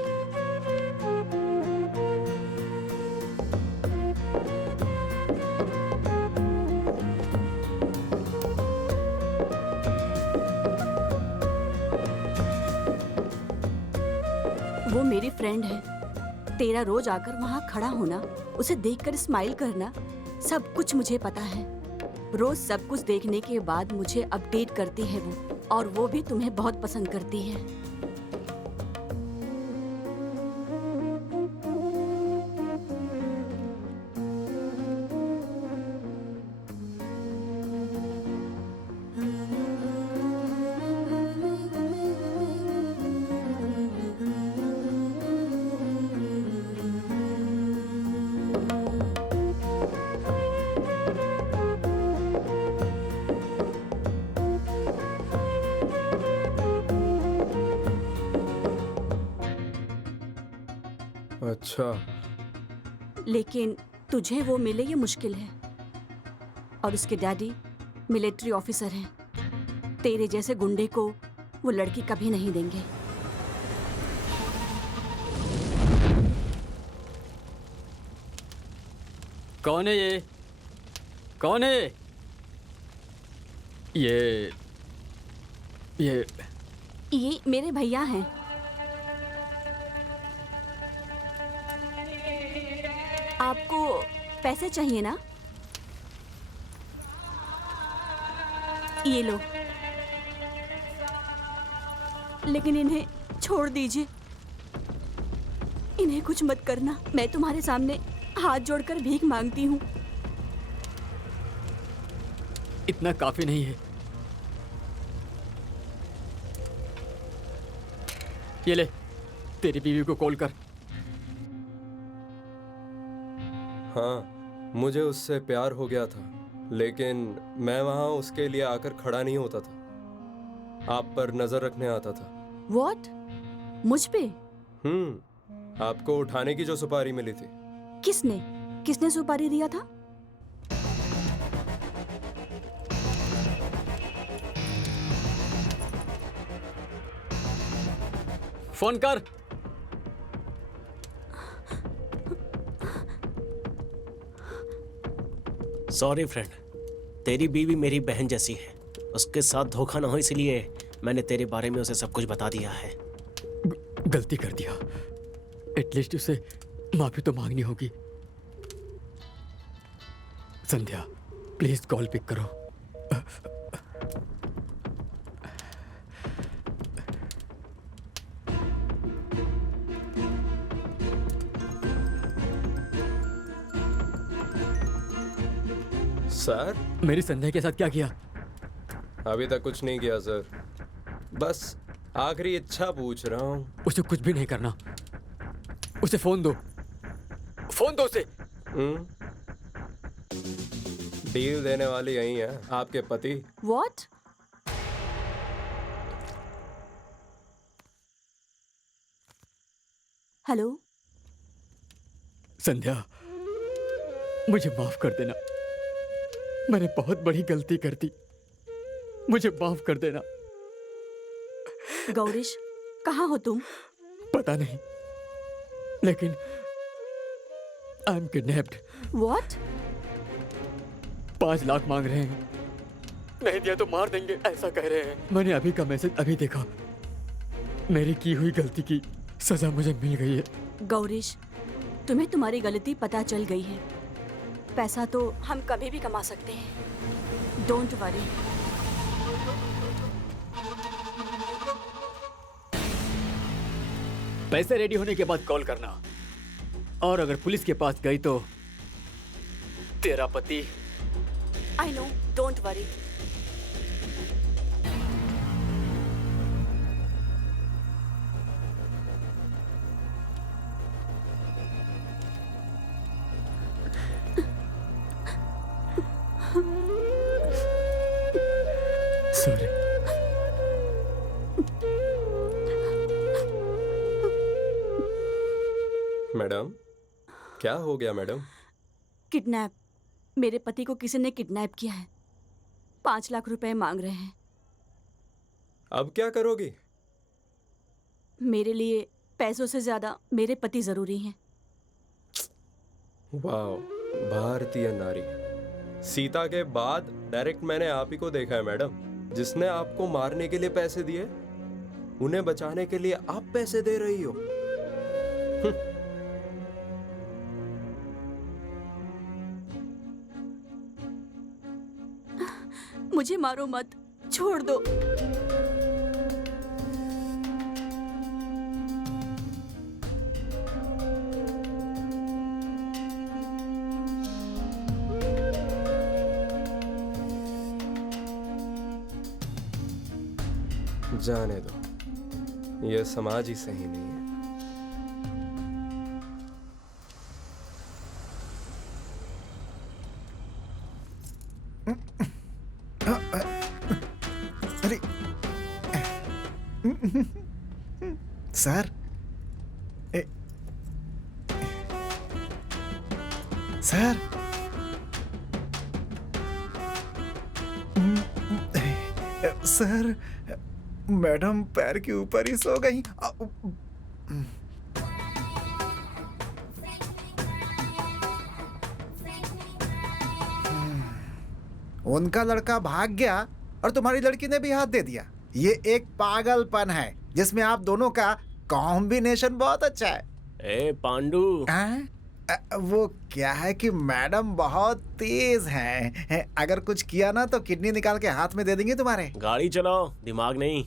वो मेरी फ्रेंड है। तेरा रोज आकर वहाँ खड़ा होना, उसे देखकर स्माइल करना, सब कुछ मुझे पता है। रोज सब कुछ देखने के बाद मुझे अपडेट करती है वो, और वो भी तुम्हें बहुत पसंद करती है। अच्छा, लेकिन तुझे वो मिले ये मुश्किल है, और उसके डैडी मिलिट्री ऑफिसर हैं। तेरे जैसे गुंडे को वो लड़की कभी नहीं देंगे। कौन है ये? कौन है ये? ये मेरे भैया हैं। आपको पैसे चाहिए ना? ये लो, लेकिन इन्हें छोड़ दीजिए। इन्हें कुछ मत करना। मैं तुम्हारे सामने हाथ जोड़कर भीख मांगती हूँ। इतना काफी नहीं है। ये ले, तेरी बीवी को कॉल कर। हाँ, मुझे उससे प्यार हो गया था, लेकिन मैं वहां उसके लिए आकर खड़ा नहीं होता था। आप पर नजर रखने आता था। What? मुझ पे? आपको उठाने की जो सुपारी मिली थी। किसने सुपारी दिया था? फोन कर। सॉरी फ्रेंड, तेरी बीवी मेरी बहन जैसी है। उसके साथ धोखा ना हो इसलिए मैंने तेरे बारे में उसे सब कुछ बता दिया है। गलती कर दिया, एटलीस्ट उसे माफी तो मांगनी होगी। संध्या प्लीज कॉल पिक करो। सर, मेरी संध्या के साथ क्या किया? अभी तक कुछ नहीं किया सर, बस आखिरी इच्छा पूछ रहा हूँ। उसे कुछ भी नहीं करना। उसे फोन दो, फोन दो उसे। डील देने वाली यही है आपके पति। व्हाट? हेलो संध्या, मुझे माफ कर देना। मैंने बहुत बड़ी गलती कर दी, मुझे माफ कर देना। गौरीश, कहाँ हो तुम? पता नहीं, लेकिन I am kidnapped. What? 5 lakh मांग रहे हैं, नहीं दिया तो मार देंगे ऐसा कह रहे हैं। मैंने अभी का मैसेज अभी देखा। मेरी की हुई गलती की सजा मुझे मिल गई है। गौरीश, तुम्हें तुम्हारी गलती पता चल गई है। पैसा तो हम कभी भी कमा सकते हैं, डोंट वरी। पैसे रेडी होने के बाद कॉल करना, और अगर पुलिस के पास गई तो तेरा पति। I know, don't worry. Sorry. Madam, क्या हो गया मैडम? किडनैप। मेरे पति को किसी ने किडनैप किया है। 5 लाख रुपए मांग रहे हैं। अब क्या करोगी? मेरे लिए पैसों से ज्यादा मेरे पति जरूरी हैं। वाह, भारतीय नारी। सीता के बाद डायरेक्ट मैंने आप ही को देखा है मैडम। जिसने आपको मारने के लिए पैसे दिए, उन्हें बचाने के लिए आप पैसे दे रही हो। मुझे मारो मत, छोड़ दो। जाने दो, यह समाज ही सही नहीं है। अरे सर, सर, सर, मैडम पैर के ऊपर ही सो गई। उनका लड़का भाग गया और तुम्हारी लड़की ने भी हाथ दे दिया। ये एक पागलपन है जिसमें आप दोनों का कॉम्बिनेशन बहुत अच्छा है। ए पांडू, वो क्या है कि मैडम बहुत तेज हैं। अगर कुछ किया ना तो किडनी निकाल के हाथ में दे देंगे तुम्हारे। गाड़ी चलाओ, दिमाग नहीं।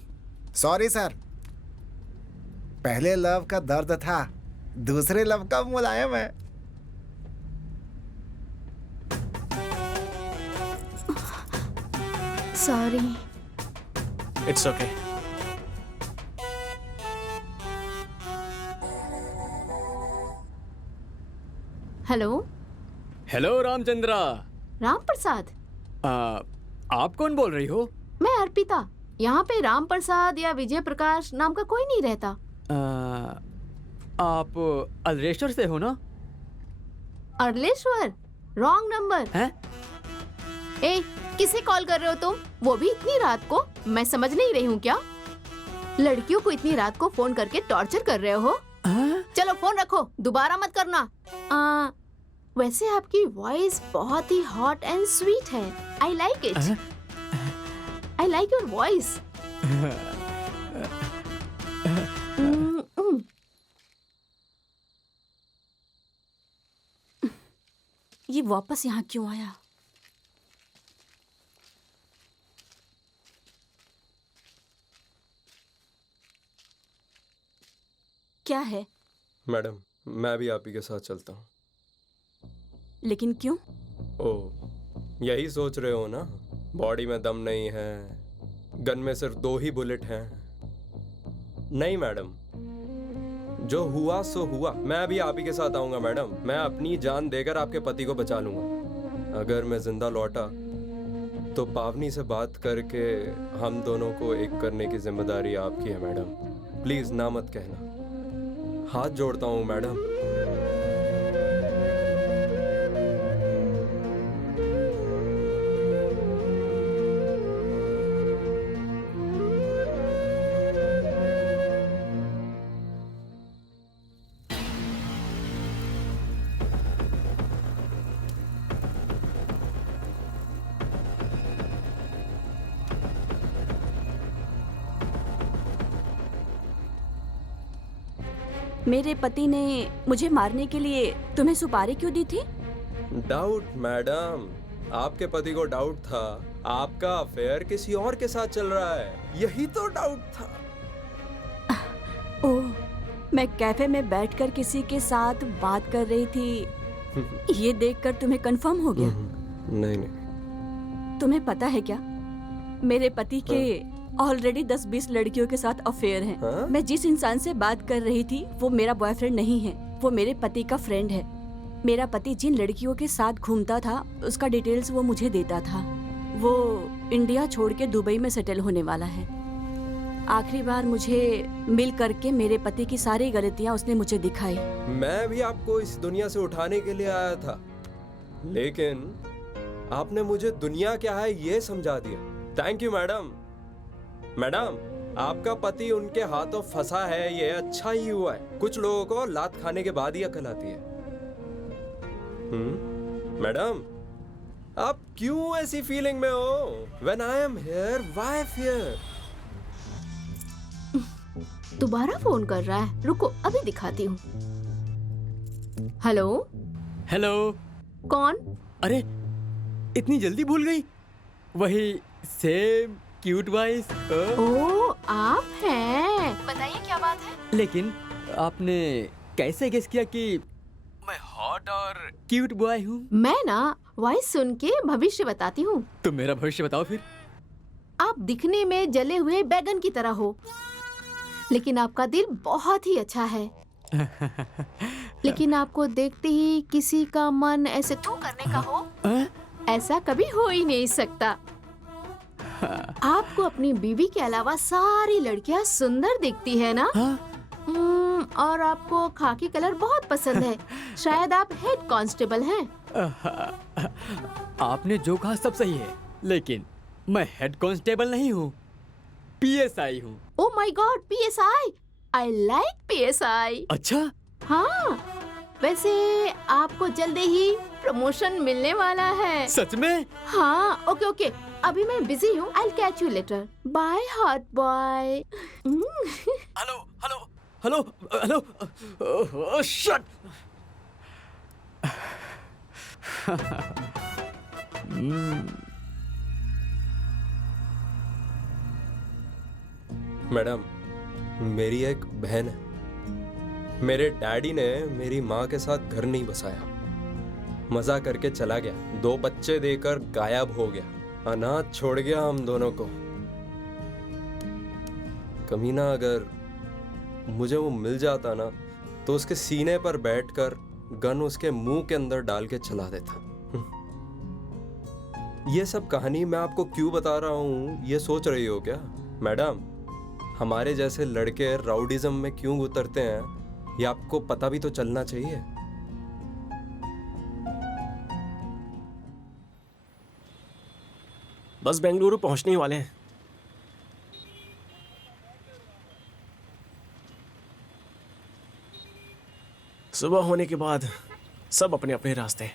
सॉरी सर, पहले लव का दर्द था, दूसरे लव का मुलायम है। Sorry. It's okay. Hello. Hello Ramachandra. Ram Prasad? आप कौन बोल रही हो? मैं अर्पिता। यहाँ पे राम प्रसाद या विजय प्रकाश नाम का कोई नहीं रहता। आप अल्रेश्वर से हो ना? अर्लेश्वर? रॉन्ग नंबर है? ए, किसे कॉल कर रहे हो तुम? वो भी इतनी रात को? मैं समझ नहीं रही हूँ क्या? लड़कियों को इतनी रात को फोन करके टॉर्चर कर रहे हो? चलो फोन रखो, दोबारा मत करना। वैसे आपकी वॉइस बहुत ही हॉट एंड स्वीट है। I like it. I like your voice. ये वापस यहाँ क्यों आया? क्या है? मैडम, मैं भी आप ही के साथ चलता हूँ। लेकिन क्यों? ओह, यही सोच रहे हो ना? बॉडी में दम नहीं है, गन में सिर्फ 2 ही बुलेट हैं। नहीं मैडम, जो हुआ सो हुआ। मैं भी आप ही के साथ आऊंगा मैडम। मैं अपनी जान देकर आपके पति को बचा लूंगा। अगर मैं जिंदा लौटा तो पावनी से बात करके हम दोनों को एक करने की जिम्मेदारी आपकी है मैडम। प्लीज ना मत कहना, हाथ जोड़ता हूँ मैडम। मेरे पति ने मुझे मारने के लिए तुम्हें सुपारी क्यों दी थी? डाउट मैडम, आपके पति को डाउट था आपका अफेयर किसी और के साथ चल रहा है, यही तो डाउट था। ओह, मैं कैफे में बैठकर किसी के साथ बात कर रही थी, ये देखकर तुम्हें कंफर्म हो गया? नहीं नहीं। तुम्हें पता है क्या, मेरे पति के ऑलरेडी 10-20 लड़कियों के साथ अफेयर है। हाँ? मैं जिस इंसान से बात कर रही थी वो मेरा बॉयफ्रेंड नहीं है, वो मेरे पति का फ्रेंड है। मेरा पति जिन लड़कियों के साथ घूमता था उसका डिटेल्स वो मुझे देता था। वो इंडिया छोड़ के दुबई में सेटल होने वाला है। आखिरी बार मुझे मिल करके मेरे पति की सारी गलतियां उसने मुझे दिखाई। मैं भी आपको इस दुनिया से उठाने के लिए आया था, लेकिन आपने मुझे दुनिया क्या है ये समझा दिया। Thank you madam. मैडम, आपका पति उनके हाथों फंसा है, ये अच्छा ही हुआ है। कुछ लोगों को लात खाने के बाद ही अकल आती है। मैडम, आप क्यों ऐसी फीलिंग में हो? When I am here, why fear? दोबारा फोन कर रहा है, रुको अभी दिखाती हूँ। हेलो। हेलो। कौन? अरे, इतनी जल्दी भूल गई? वही सेम क्यूट वॉइस। ओह, आप हैं। बताइए क्या बात है? लेकिन आपने कैसे गेस किया कि मैं हॉट और क्यूट बॉय हूँ? मैं ना वॉइस सुन के भविष्य बताती हूँ। तुम मेरा भविष्य बताओ फिर। आप दिखने में जले हुए बैगन की तरह हो, लेकिन आपका दिल बहुत ही अच्छा है। लेकिन आपको देखते ही किसी का मन ऐसे तू करने का हो, ऐसा कभी हो ही नहीं सकता। आपको अपनी बीवी के अलावा सारी लड़कियां सुंदर दिखती है ना? और आपको खाकी कलर बहुत पसंद है। शायद आप हेड कांस्टेबल हैं। आपने जो कहा सब सही है, लेकिन मैं हेड कांस्टेबल नहीं हूँ, पीएसआई हूँ। Oh my God, PSI. I like PSI. अच्छा? हाँ, वैसे आपको जल्दी ही प्रमोशन मिलने वाला है। सच में? हाँ, ओके ओके, अभी मैं बिजी हूँ। I'll catch you later. Bye, hot boy. Hello hello hello hello, shut. Madam, मेरी एक बहन है। मेरे डैडी ने मेरी माँ के साथ घर नहीं बसाया, मजा करके चला गया, 2 बच्चे देकर गायब हो गया, अनाथ छोड़ गया हम दोनों को। कमीना अगर मुझे वो मिल जाता ना तो उसके सीने पर बैठकर गन उसके मुंह के अंदर डाल के चला देता। ये सब कहानी मैं आपको क्यों बता रहा हूँ ये सोच रही हो क्या? मैडम, हमारे जैसे लड़के राउडिज्म में क्यों उतरते हैं ये आपको पता भी तो चलना चाहिए। बस बेंगलुरु पहुंचने ही वाले हैं। सुबह होने के बाद सब अपने अपने रास्ते।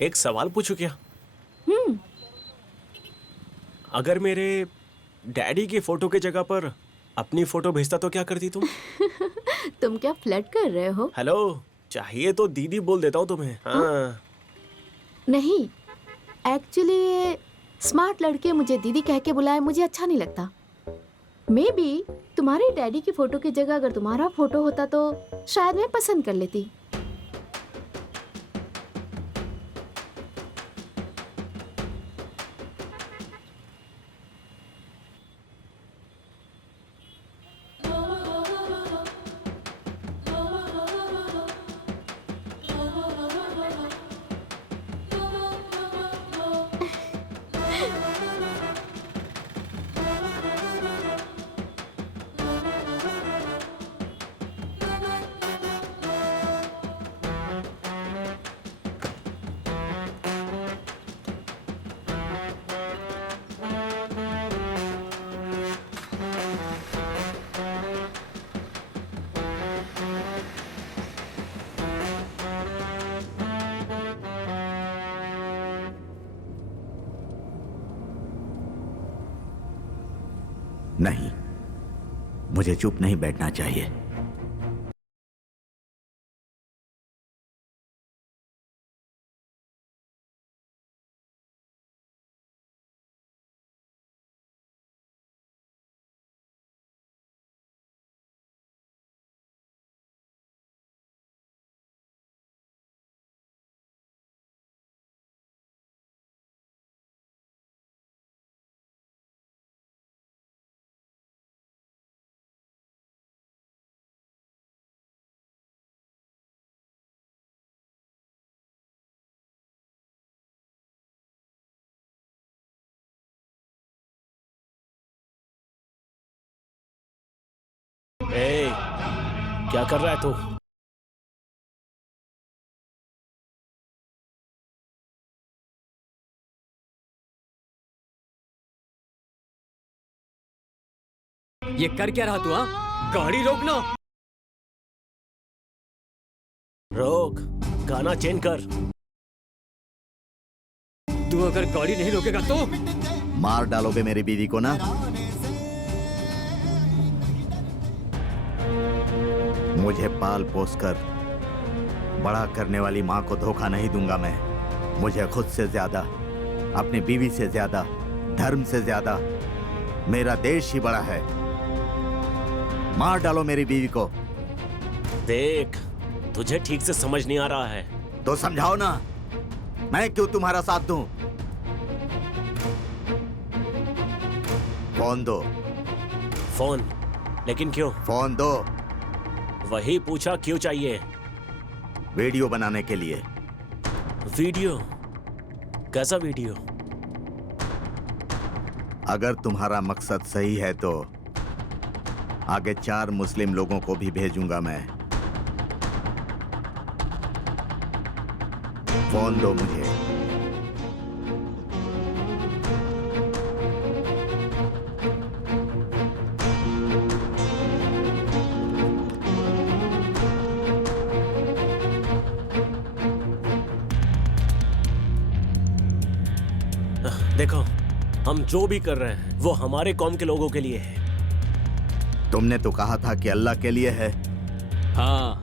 एक सवाल पूछूं क्या? अगर मेरे डैडी की फोटो की जगह पर अपनी फोटो भेजता तो क्या करती तुम? तुम क्या फ्लर्ट कर रहे हो? हेलो, चाहिए तो दीदी बोल देता हूँ तुम्हें। हाँ। नहीं, एक्चुअली स्मार्ट लड़के मुझे दीदी कह के बुलाए मुझे अच्छा नहीं लगता। मे बी तुम्हारे डैडी की फोटो की जगह अगर तुम्हारा फोटो होता तो शायद मैं पसंद कर लेती। नहीं, मुझे चुप नहीं बैठना चाहिए। ए, क्या कर रहा है तू? ये कर क्या रहा तू? हाँ, गाड़ी रोकना। रोक, गाना चेंज कर। तू अगर गाड़ी नहीं रोकेगा तो मार डालोगे मेरी बीवी को ना? मुझे पाल पोस कर बड़ा करने वाली मां को धोखा नहीं दूंगा मैं। मुझे खुद से ज्यादा, अपनी बीवी से ज्यादा, धर्म से ज्यादा मेरा देश ही बड़ा है। मार डालो मेरी बीवी को। देख, तुझे ठीक से समझ नहीं आ रहा है। तो समझाओ ना, मैं क्यों तुम्हारा साथ दूं? फोन दो। फोन? लेकिन क्यों? फोन दो। वही पूछा, क्यों चाहिए? वीडियो बनाने के लिए। वीडियो? कैसा वीडियो? अगर तुम्हारा मकसद सही है तो आगे 4 मुस्लिम लोगों को भी भेजूंगा मैं। फोन दो मुझे। देखो, हम जो भी कर रहे हैं वो हमारे कौम के लोगों के लिए है। तुमने तो कहा था कि अल्लाह के लिए है। हाँ,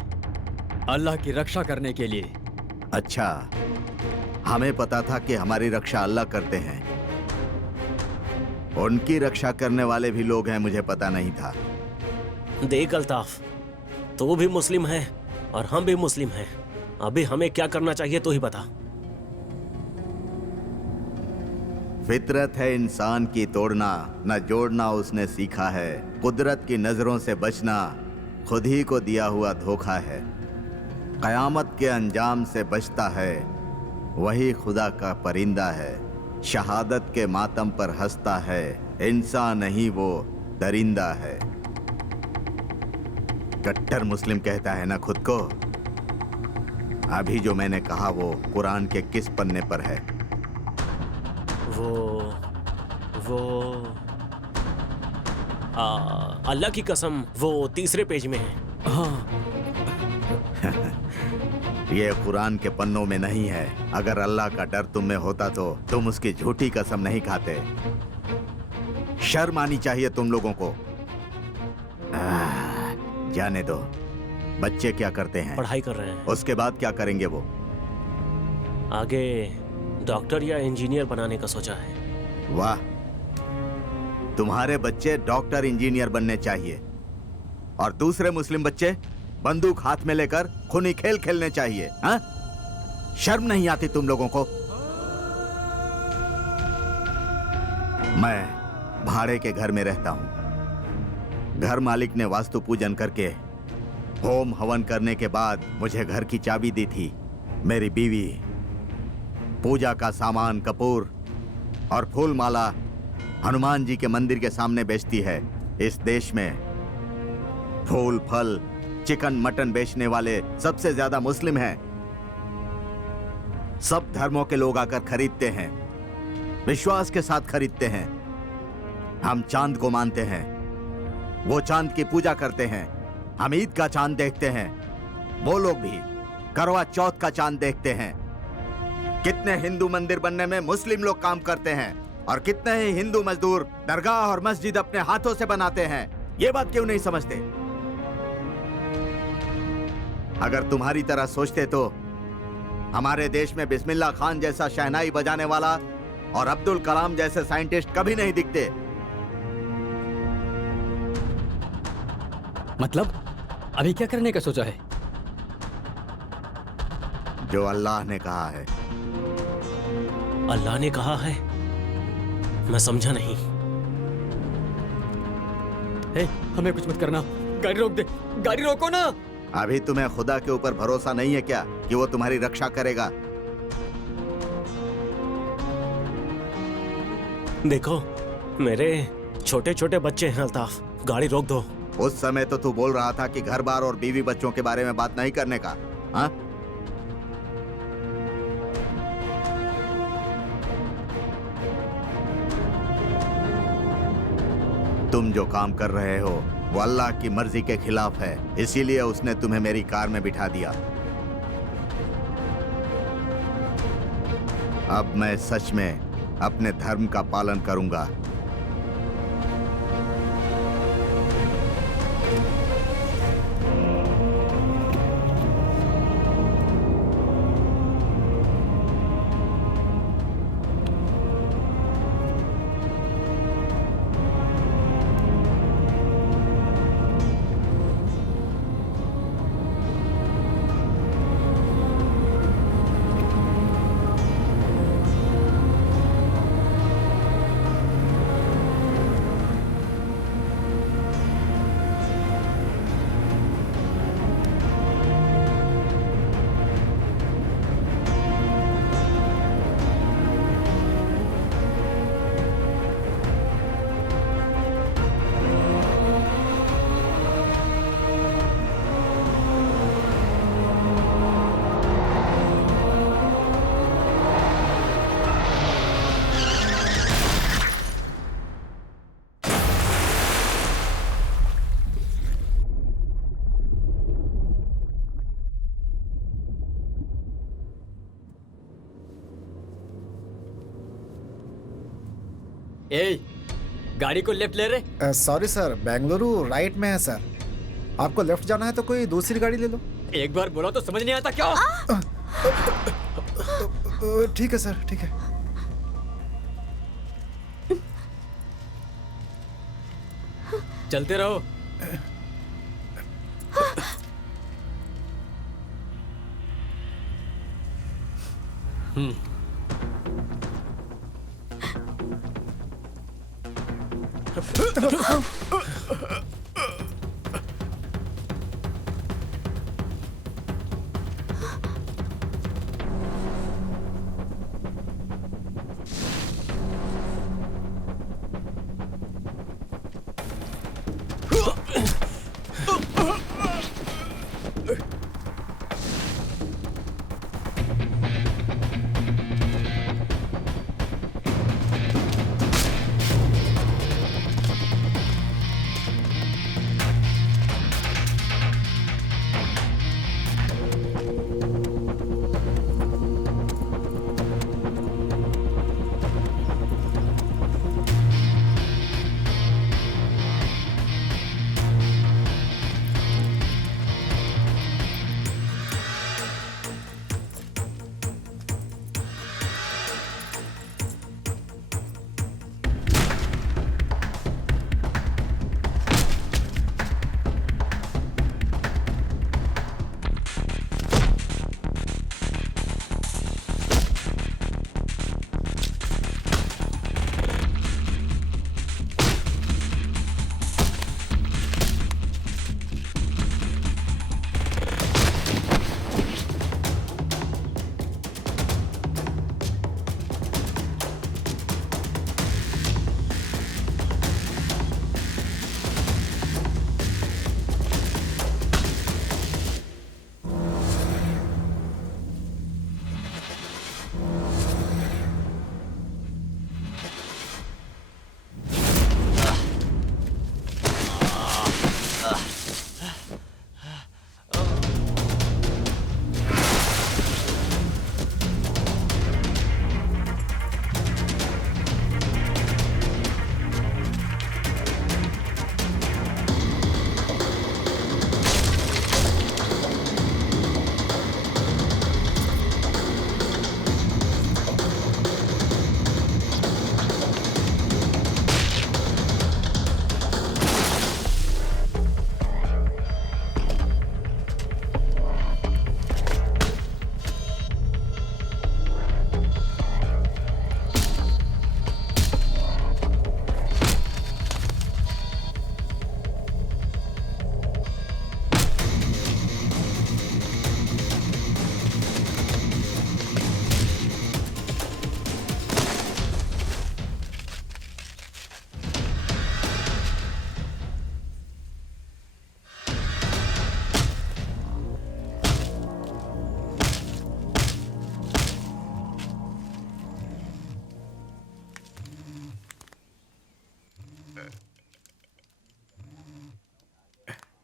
अल्लाह की रक्षा करने के लिए। अच्छा, हमें पता था कि हमारी रक्षा अल्लाह करते हैं। उनकी रक्षा करने वाले भी लोग हैं, मुझे पता नहीं था। देख अल्ताफ, तू भी मुस्लिम है और हम भी मुस्लिम हैं। अभी हमें क्या करना चाहिए तो ही बता। फितरत है इंसान की तोड़ना, न जोड़ना उसने सीखा है। कुदरत की नजरों से बचना खुद ही को दिया हुआ धोखा है। कयामत के अंजाम से बचता है वही खुदा का परिंदा है। शहादत के मातम पर हंसता है, इंसान नहीं वो दरिंदा है। कट्टर मुस्लिम कहता है ना खुद को। अभी जो मैंने कहा वो कुरान के किस पन्ने पर है? वो अल्लाह की कसम वो तीसरे पेज में है। ये कुरान के पन्नों में नहीं है। अगर अल्लाह का डर तुम में होता तो तुम उसकी झूठी कसम नहीं खाते। शर्म आनी चाहिए तुम लोगों को। जाने दो। बच्चे क्या करते हैं? पढ़ाई कर रहे हैं। उसके बाद क्या करेंगे वो? आगे डॉक्टर या इंजीनियर बनाने का सोचा है। वाह, तुम्हारे बच्चे डॉक्टर इंजीनियर बनने चाहिए और दूसरे मुस्लिम बच्चे बंदूक हाथ में लेकर खूनी खेल खेलने चाहिए। हाँ? शर्म नहीं आती तुम लोगों को? मैं भाड़े के घर में रहता हूं। घर मालिक ने वास्तु पूजन करके होम हवन करने के बाद मुझे घर की चाबी दी थी। मेरी बीवी पूजा का सामान, कपूर और फूल माला हनुमान जी के मंदिर के सामने बेचती है। इस देश में फूल, फल, चिकन, मटन बेचने वाले सबसे ज्यादा मुस्लिम हैं। सब धर्मों के लोग आकर खरीदते हैं, विश्वास के साथ खरीदते हैं। हम चांद को मानते हैं, वो चांद की पूजा करते हैं। हम ईद का चांद देखते हैं, वो लोग भी करवा चौथ का चांद देखते हैं। कितने हिंदू मंदिर बनने में मुस्लिम लोग काम करते हैं और कितने ही हिंदू मजदूर दरगाह और मस्जिद अपने हाथों से बनाते हैं। ये बात क्यों नहीं समझते? अगर तुम्हारी तरह सोचते तो हमारे देश में बिस्मिल्लाह खान जैसा शहनाई बजाने वाला और अब्दुल कलाम जैसे साइंटिस्ट कभी नहीं दिखते। मतलब अभी क्या करने का सोचा है? जो अल्लाह ने कहा है। अल्लाह ने कहा है? मैं समझा नहीं। हे, हमें कुछ मत करना। गाड़ी रोक दे। गाड़ी रोको ना। अभी तुम्हें खुदा के ऊपर भरोसा नहीं है क्या कि वो तुम्हारी रक्षा करेगा? देखो, मेरे छोटे छोटे बच्चे हैं अल्ताफ, गाड़ी रोक दो। उस समय तो तू बोल रहा था कि घर बार और बीवी बच्चों के बारे में बात नहीं करने का। हाँ? तुम जो काम कर रहे हो वो अल्लाह की मर्जी के खिलाफ है, इसीलिए उसने तुम्हें मेरी कार में बिठा दिया। अब मैं सच में अपने धर्म का पालन करूंगा। ए, गाड़ी को लेफ्ट ले रहे? सॉरी सर, बेंगलुरु राइट में है सर। आपको लेफ्ट जाना है तो कोई दूसरी गाड़ी ले लो। एक बार बोला तो समझ नहीं आता क्या? ठीक है सर, ठीक है। चलते रहो।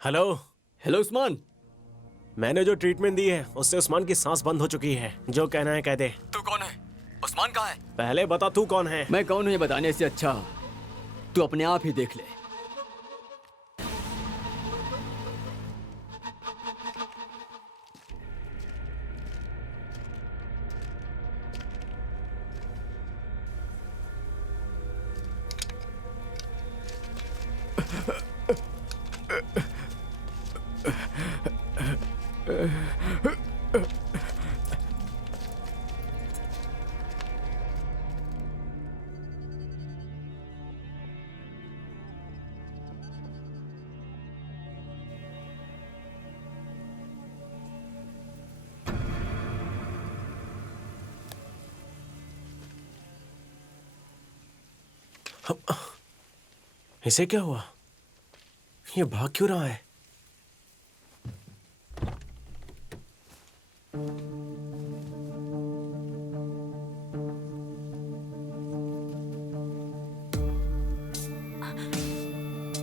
हेलो। हेलो उस्मान। मैंने जो ट्रीटमेंट दी है उससे उस्मान की सांस बंद हो चुकी है। जो कहना है कह दे। तू कौन है? उस्मान कहाँ है? पहले बता तू कौन है। मैं कौन हूँ ये बताने से अच्छा तू अपने आप ही देख ले। इसे क्या हुआ? ये भाग क्यों रहा है?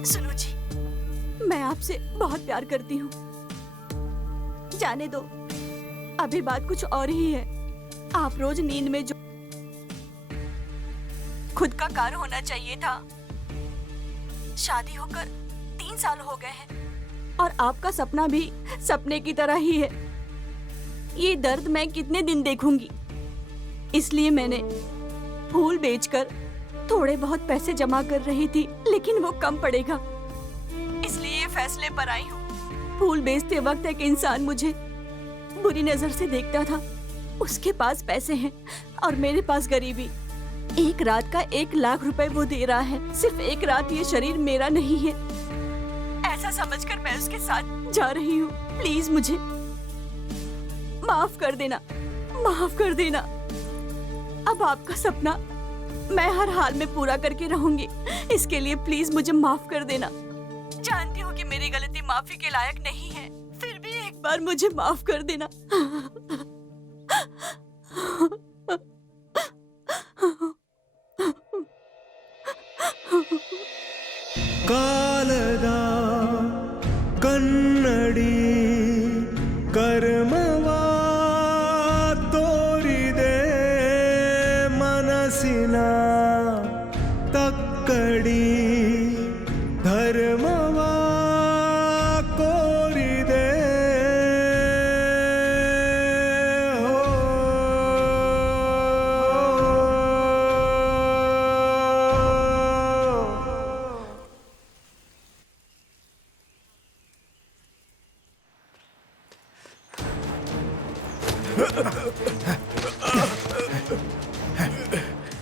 सुनो जी, मैं आपसे बहुत प्यार करती हूँ। जाने दो, अभी बात कुछ और ही है। आप रोज नींद में जो खुद का कार होना चाहिए था, शादी होकर 3 साल हो गए हैं और आपका सपना भी सपने की तरह ही है। ये दर्द मैं कितने दिन देखूंगी? इसलिए मैंने फूल बेचकर थोड़े बहुत पैसे जमा कर रही थी, लेकिन वो कम पड़ेगा, इसलिए ये फैसले पर आई हूँ। फूल बेचते वक्त एक इंसान मुझे बुरी नजर से देखता था। उसके पास पैसे हैं और मेरे पास गरीबी। एक रात का 1 लाख रुपए वो दे रहा है। सिर्फ एक रात। ये शरीर मेरा नहीं है, ऐसा समझकर मैं उसके साथ जा रही हूँ। प्लीज मुझे माफ कर देना, माफ कर देना। अब आपका सपना मैं हर हाल में पूरा करके रहूंगी। इसके लिए प्लीज मुझे माफ कर देना। जानती हूँ कि मेरी गलती माफी के लायक नहीं है, फिर भी एक बार मुझे माफ कर देना। ಕಾಲದ ಕನ್ನಡಿ ಕರ್ಮವ ತೋರಿದೆ ಮನಸ್ಸಿನ ತಕ್ಕಡಿ ಧರ್ಮವ ಕೋರಿದೆ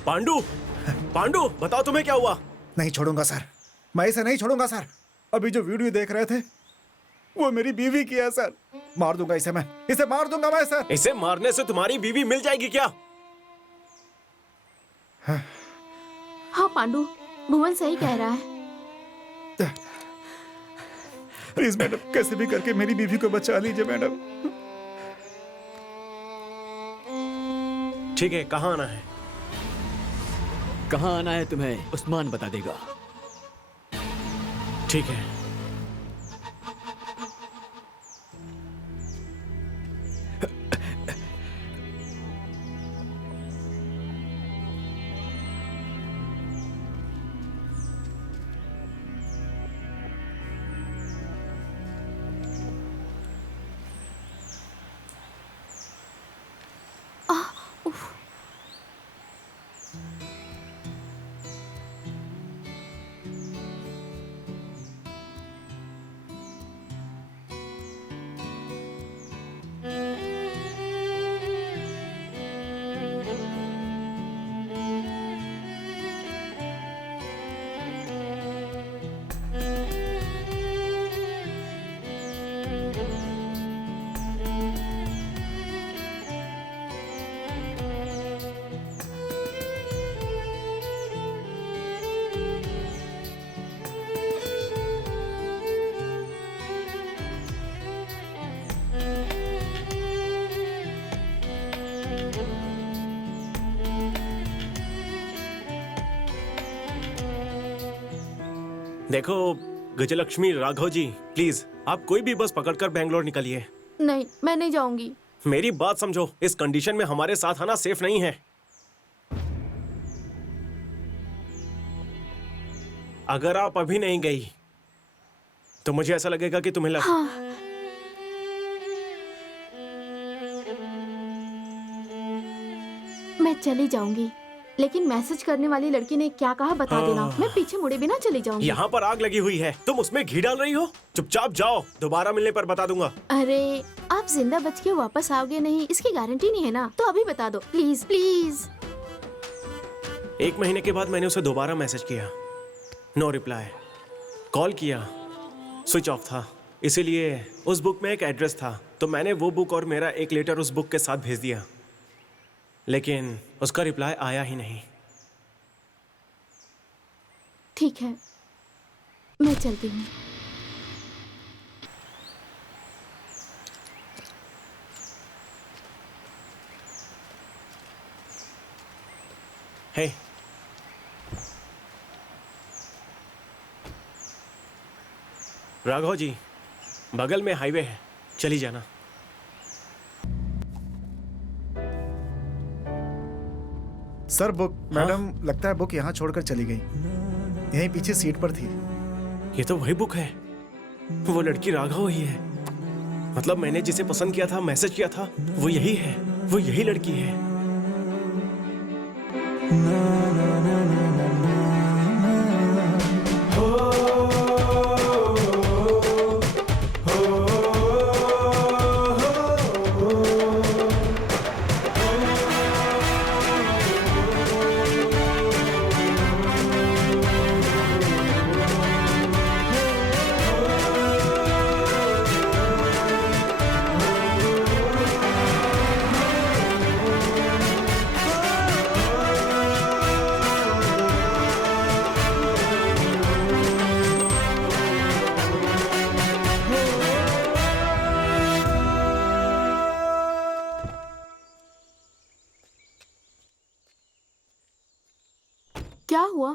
पांडु, पांडु बताओ तुम्हें क्या हुआ? नहीं छोड़ूंगा सर, मैं इसे नहीं छोड़ूंगा सर। अभी जो वीडियो देख रहे थे वो मेरी बीवी की है सर। मार दूंगा इसे, मैं इसे मार दूंगा मैं सर। इसे मारने से तुम्हारी बीवी मिल जाएगी क्या? हाँ पांडु, भुवन सही कह रहा है। प्लीज मैडम, कैसे भी करके मेरी बीवी को बचा लीजिए मैडम। ठीक है, कहाँ आना है? कहाँ आना है तुम्हें उस्मान बता देगा। ठीक है। देखो, गजलक्ष्मी राघव जी, प्लीज आप कोई भी बस पकड़कर बेंगलोर निकलिए। नहीं, मैं नहीं जाऊंगी। मेरी बात समझो, इस कंडीशन में हमारे साथ आना सेफ नहीं है। अगर आप अभी नहीं गई तो मुझे ऐसा लगेगा कि तुम्हें मैं चली जाऊंगी, लेकिन मैसेज करने वाली लड़की ने क्या कहा बता देना। मैं पीछे मुड़े बिना चली जाऊंगी। यहाँ पर आग लगी हुई है, तुम उसमें घी डाल रही हो। चुपचाप जाओ, दोबारा मिलने पर बता दूंगा। अरे आप जिंदा बच के वापस आओगे नहीं, इसकी गारंटी नहीं है ना, तो अभी बता दो प्लीज प्लीज। 1 महीने के बाद मैंने उसे दोबारा मैसेज किया, नो रिप्लाई। कॉल किया, स्विच ऑफ था। इसीलिए उस बुक में एक एड्रेस था, तो मैंने वो बुक और मेरा एक लेटर उस बुक के साथ भेज दिया, लेकिन उसका रिप्लाई आया ही नहीं। ठीक है, मैं चलती हूँ। हे, राघव जी, बगल में हाईवे है, चली जाना। सर बुक, मैडम लगता है बुक यहाँ छोड़कर चली गई। यहीं पीछे सीट पर थी। ये तो वही बुक है, वो लड़की राघव ही है। मतलब मैंने जिसे पसंद किया था, मैसेज किया था, वो यही है, वो यही लड़की है। क्या हुआ,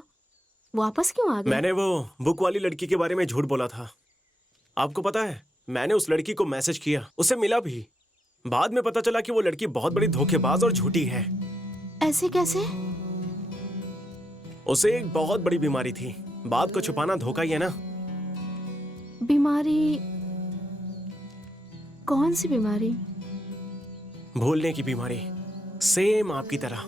वापस क्यों आ गए? मैंने वो बुक वाली लड़की के बारे में झूठ बोला था। आपको पता है, मैंने उस लड़की को मैसेज किया, उसे मिला भी। बाद में पता चला कि वो लड़की बहुत बड़ी धोखेबाज और झूठी है। ऐसे कैसे? उसे एक बहुत बड़ी बीमारी थी। बात को छुपाना धोखा ही है ना। बीमारी? कौन सी बीमारी? भूलने की बीमारी, सेम आपकी तरह।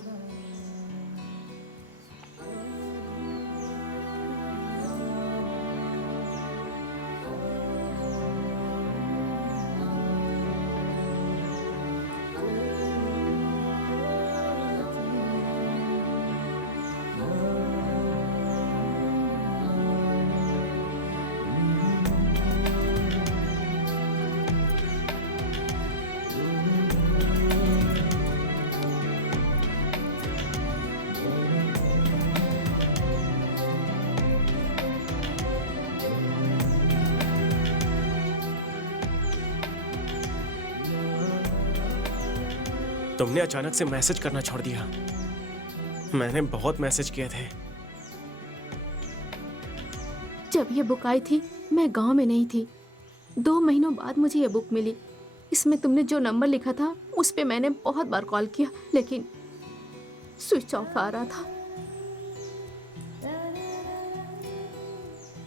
तुमने अचानक से मैसेज करना छोड़ दिया। मैंने बहुत मैसेज किए थे। जब ये बुक आई थी मैं गांव में नहीं थी। 2 महीनों बाद मुझे ये बुक मिली। इसमें तुमने जो नंबर लिखा था उस पे मैंने बहुत बार कॉल किया, लेकिन स्विच ऑफ आ रहा था।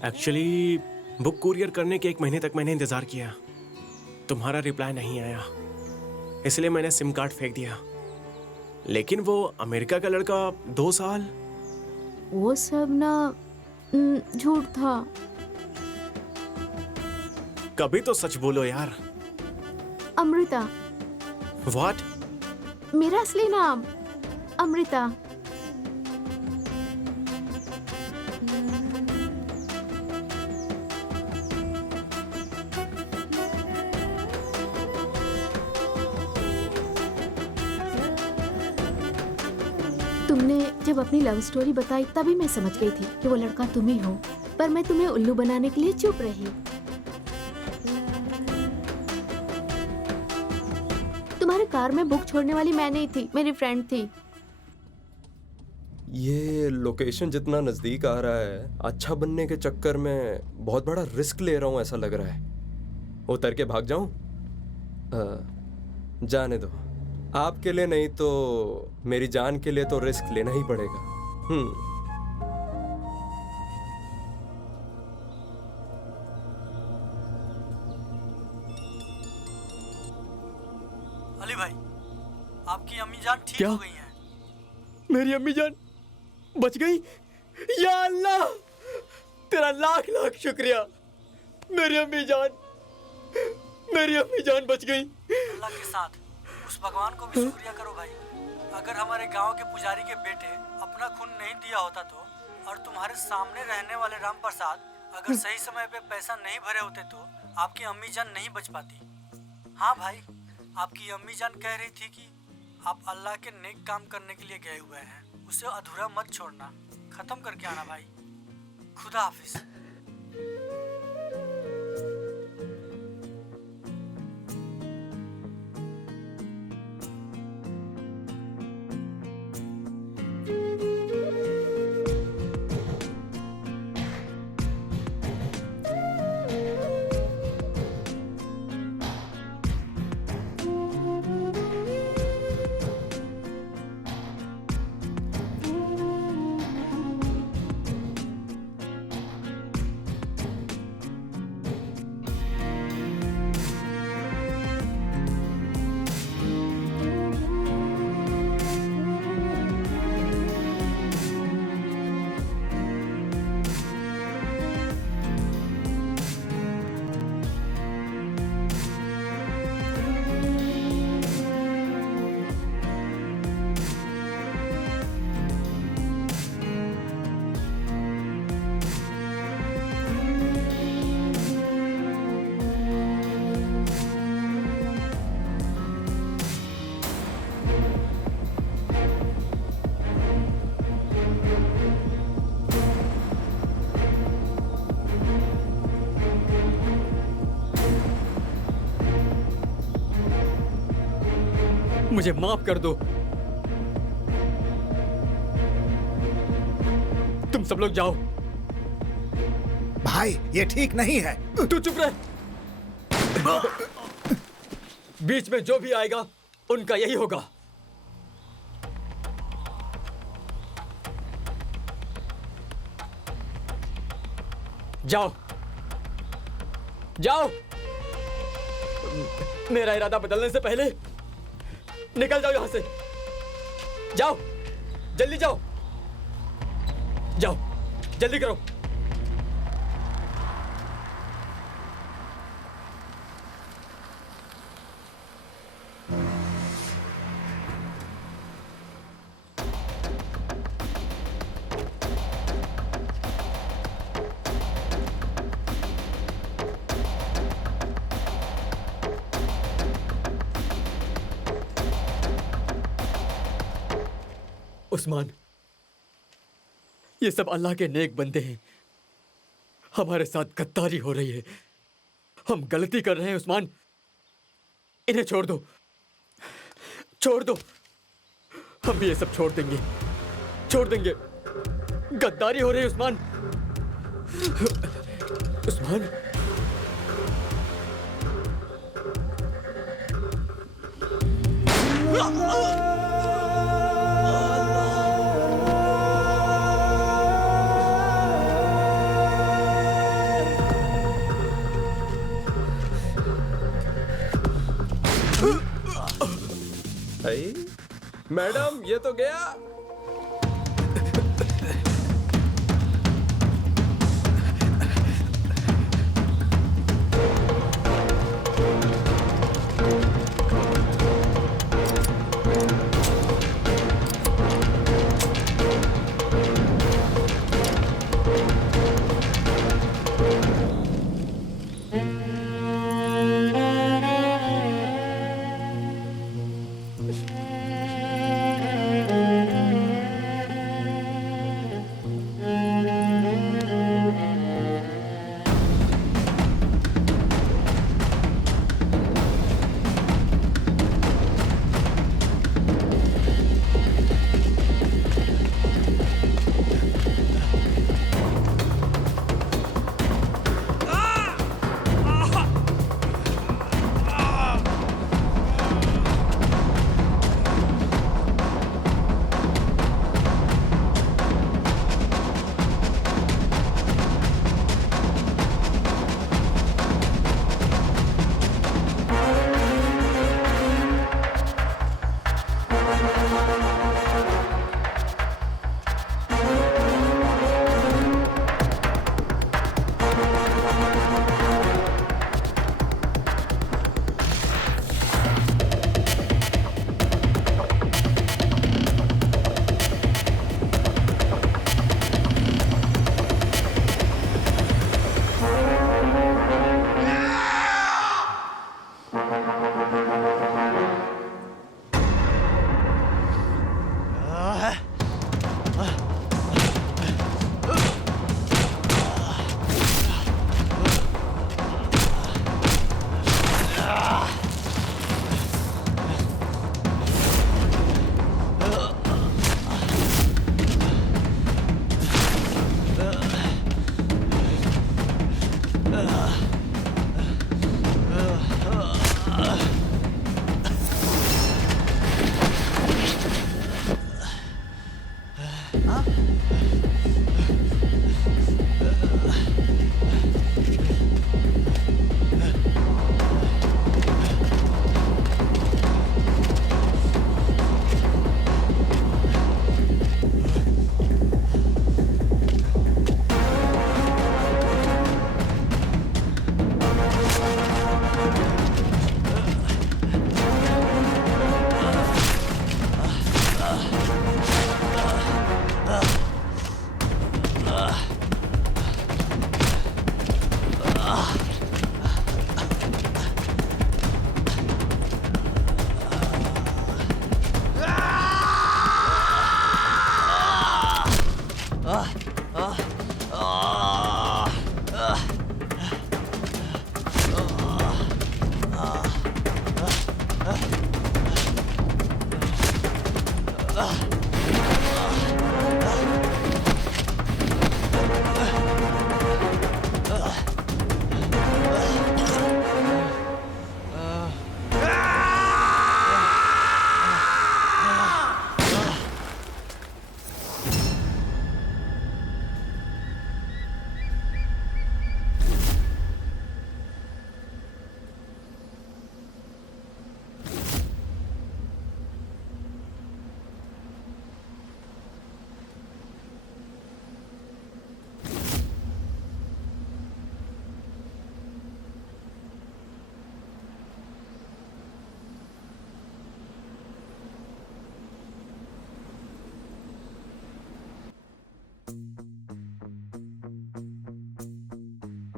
एक्चुअली बुक कुरियर करने के 1 महीने तक मैंने इंतजार किया। तुम्हारा रिप्लाई नहीं आया, इसलिए मैंने सिम कार्ड फेंक दिया। लेकिन वो अमेरिका का लड़का 2 साल, वो सब ना झूठ था। कभी तो सच बोलो यार। अमृता। व्हाट? मेरा असली नाम अमृता। तुमने जब अपनी लव स्टोरी बताई तभी मैं समझ गई थी कि वो लड़का तुम ही हो, पर मैं तुम्हें उल्लू बनाने के लिए चुप रही। तुम्हारे कार में बुक छोड़ने वाली मैं नहीं थी, मेरी फ्रेंड थी। ये लोकेशन जितना नजदीक आ रहा है, अच्छा बनने के चक्कर में बहुत बड़ा रिस्क ले रहा हूं ऐसा लग रहा है। उतर के भाग जाऊं? जाने दो, आपके लिए नहीं तो मेरी जान के लिए तो रिस्क लेना ही पड़ेगा। अली भाई, आपकी अम्मी जान ठीक क्या? हो गई हैं। मेरी अम्मी जान बच गई? या अल्लाह, तेरा लाख लाख शुक्रिया। मेरी अम्मी जान बच गई। अल्लाह के साथ उस भगवान को भी शुक्रिया करो भाई। अगर हमारे गांव के पुजारी के बेटे अपना खून नहीं दिया होता तो, और तुम्हारे सामने रहने वाले राम प्रसाद अगर सही समय पे पैसा नहीं भरे होते तो आपकी अम्मी जान नहीं बच पाती। हाँ भाई, आपकी अम्मी जान कह रही थी कि आप अल्लाह के नेक काम करने के लिए गए हुए हैं, उसे अधूरा मत छोड़ना, खत्म करके आना भाई। खुदा हाफिज। मुझे माफ कर दो। तुम सब लोग जाओ। भाई ये ठीक नहीं है। तू चुप रह। बीच में जो भी आएगा उनका यही होगा। जाओ जाओ। मेरा इरादा बदलने से पहले निकल जाओ यहां से। जाओ, जल्दी जाओ। जाओ, जल्दी करो। उस्मान, ये सब अल्लाह के नेक बंदे हैं। हमारे साथ गद्दारी हो रही है। हम गलती कर रहे हैं उस्मान। इन्हें छोड़ दो, छोड़ दो। हम भी ये सब छोड़ देंगे, छोड़ देंगे। गद्दारी हो रही है उस्मान। उस्मान, मैडम ये तो गया।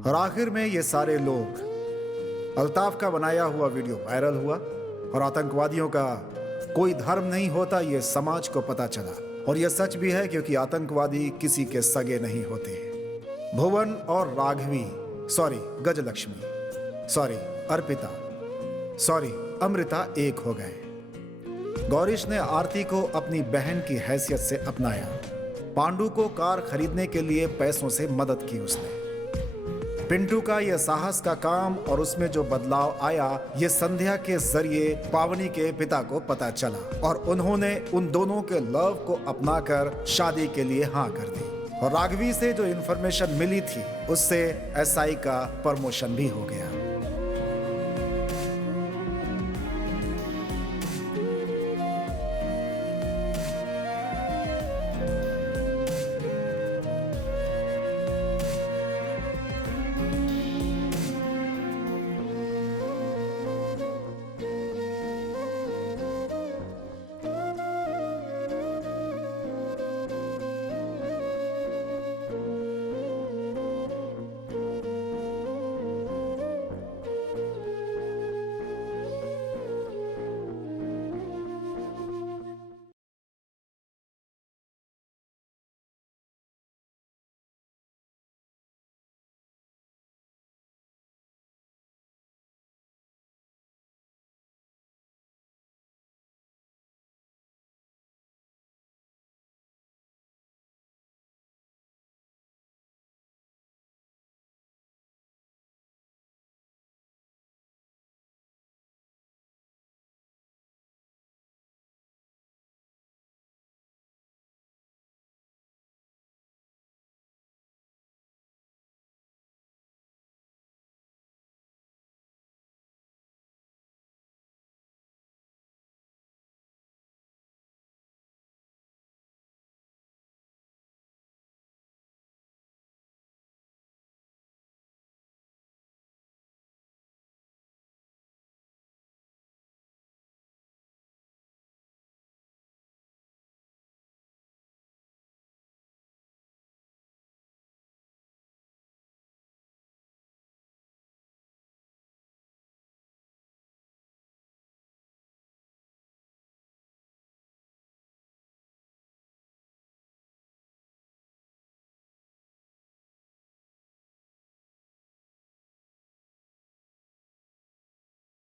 और आखिर में ये सारे लोग, अल्ताफ का बनाया हुआ वीडियो वायरल हुआ और आतंकवादियों का कोई धर्म नहीं होता ये समाज को पता चला। और ये सच भी है क्योंकि आतंकवादी किसी के सगे नहीं होते। भुवन और Raghavi, sorry Gajalakshmi, sorry Arpita, sorry Amrita एक हो गए। गौरीश ने आरती को अपनी बहन की हैसियत से अपनाया। पांडु को कार खरीदने के लिए पैसों से मदद की उसने। पिंटू का यह साहस का काम और उसमें जो बदलाव आया ये संध्या के जरिए पावनी के पिता को पता चला और उन्होंने उन दोनों के लव को अपनाकर शादी के लिए हाँ कर दी। और राघवी से जो इन्फॉर्मेशन मिली थी उससे एसआई का प्रमोशन भी हो गया।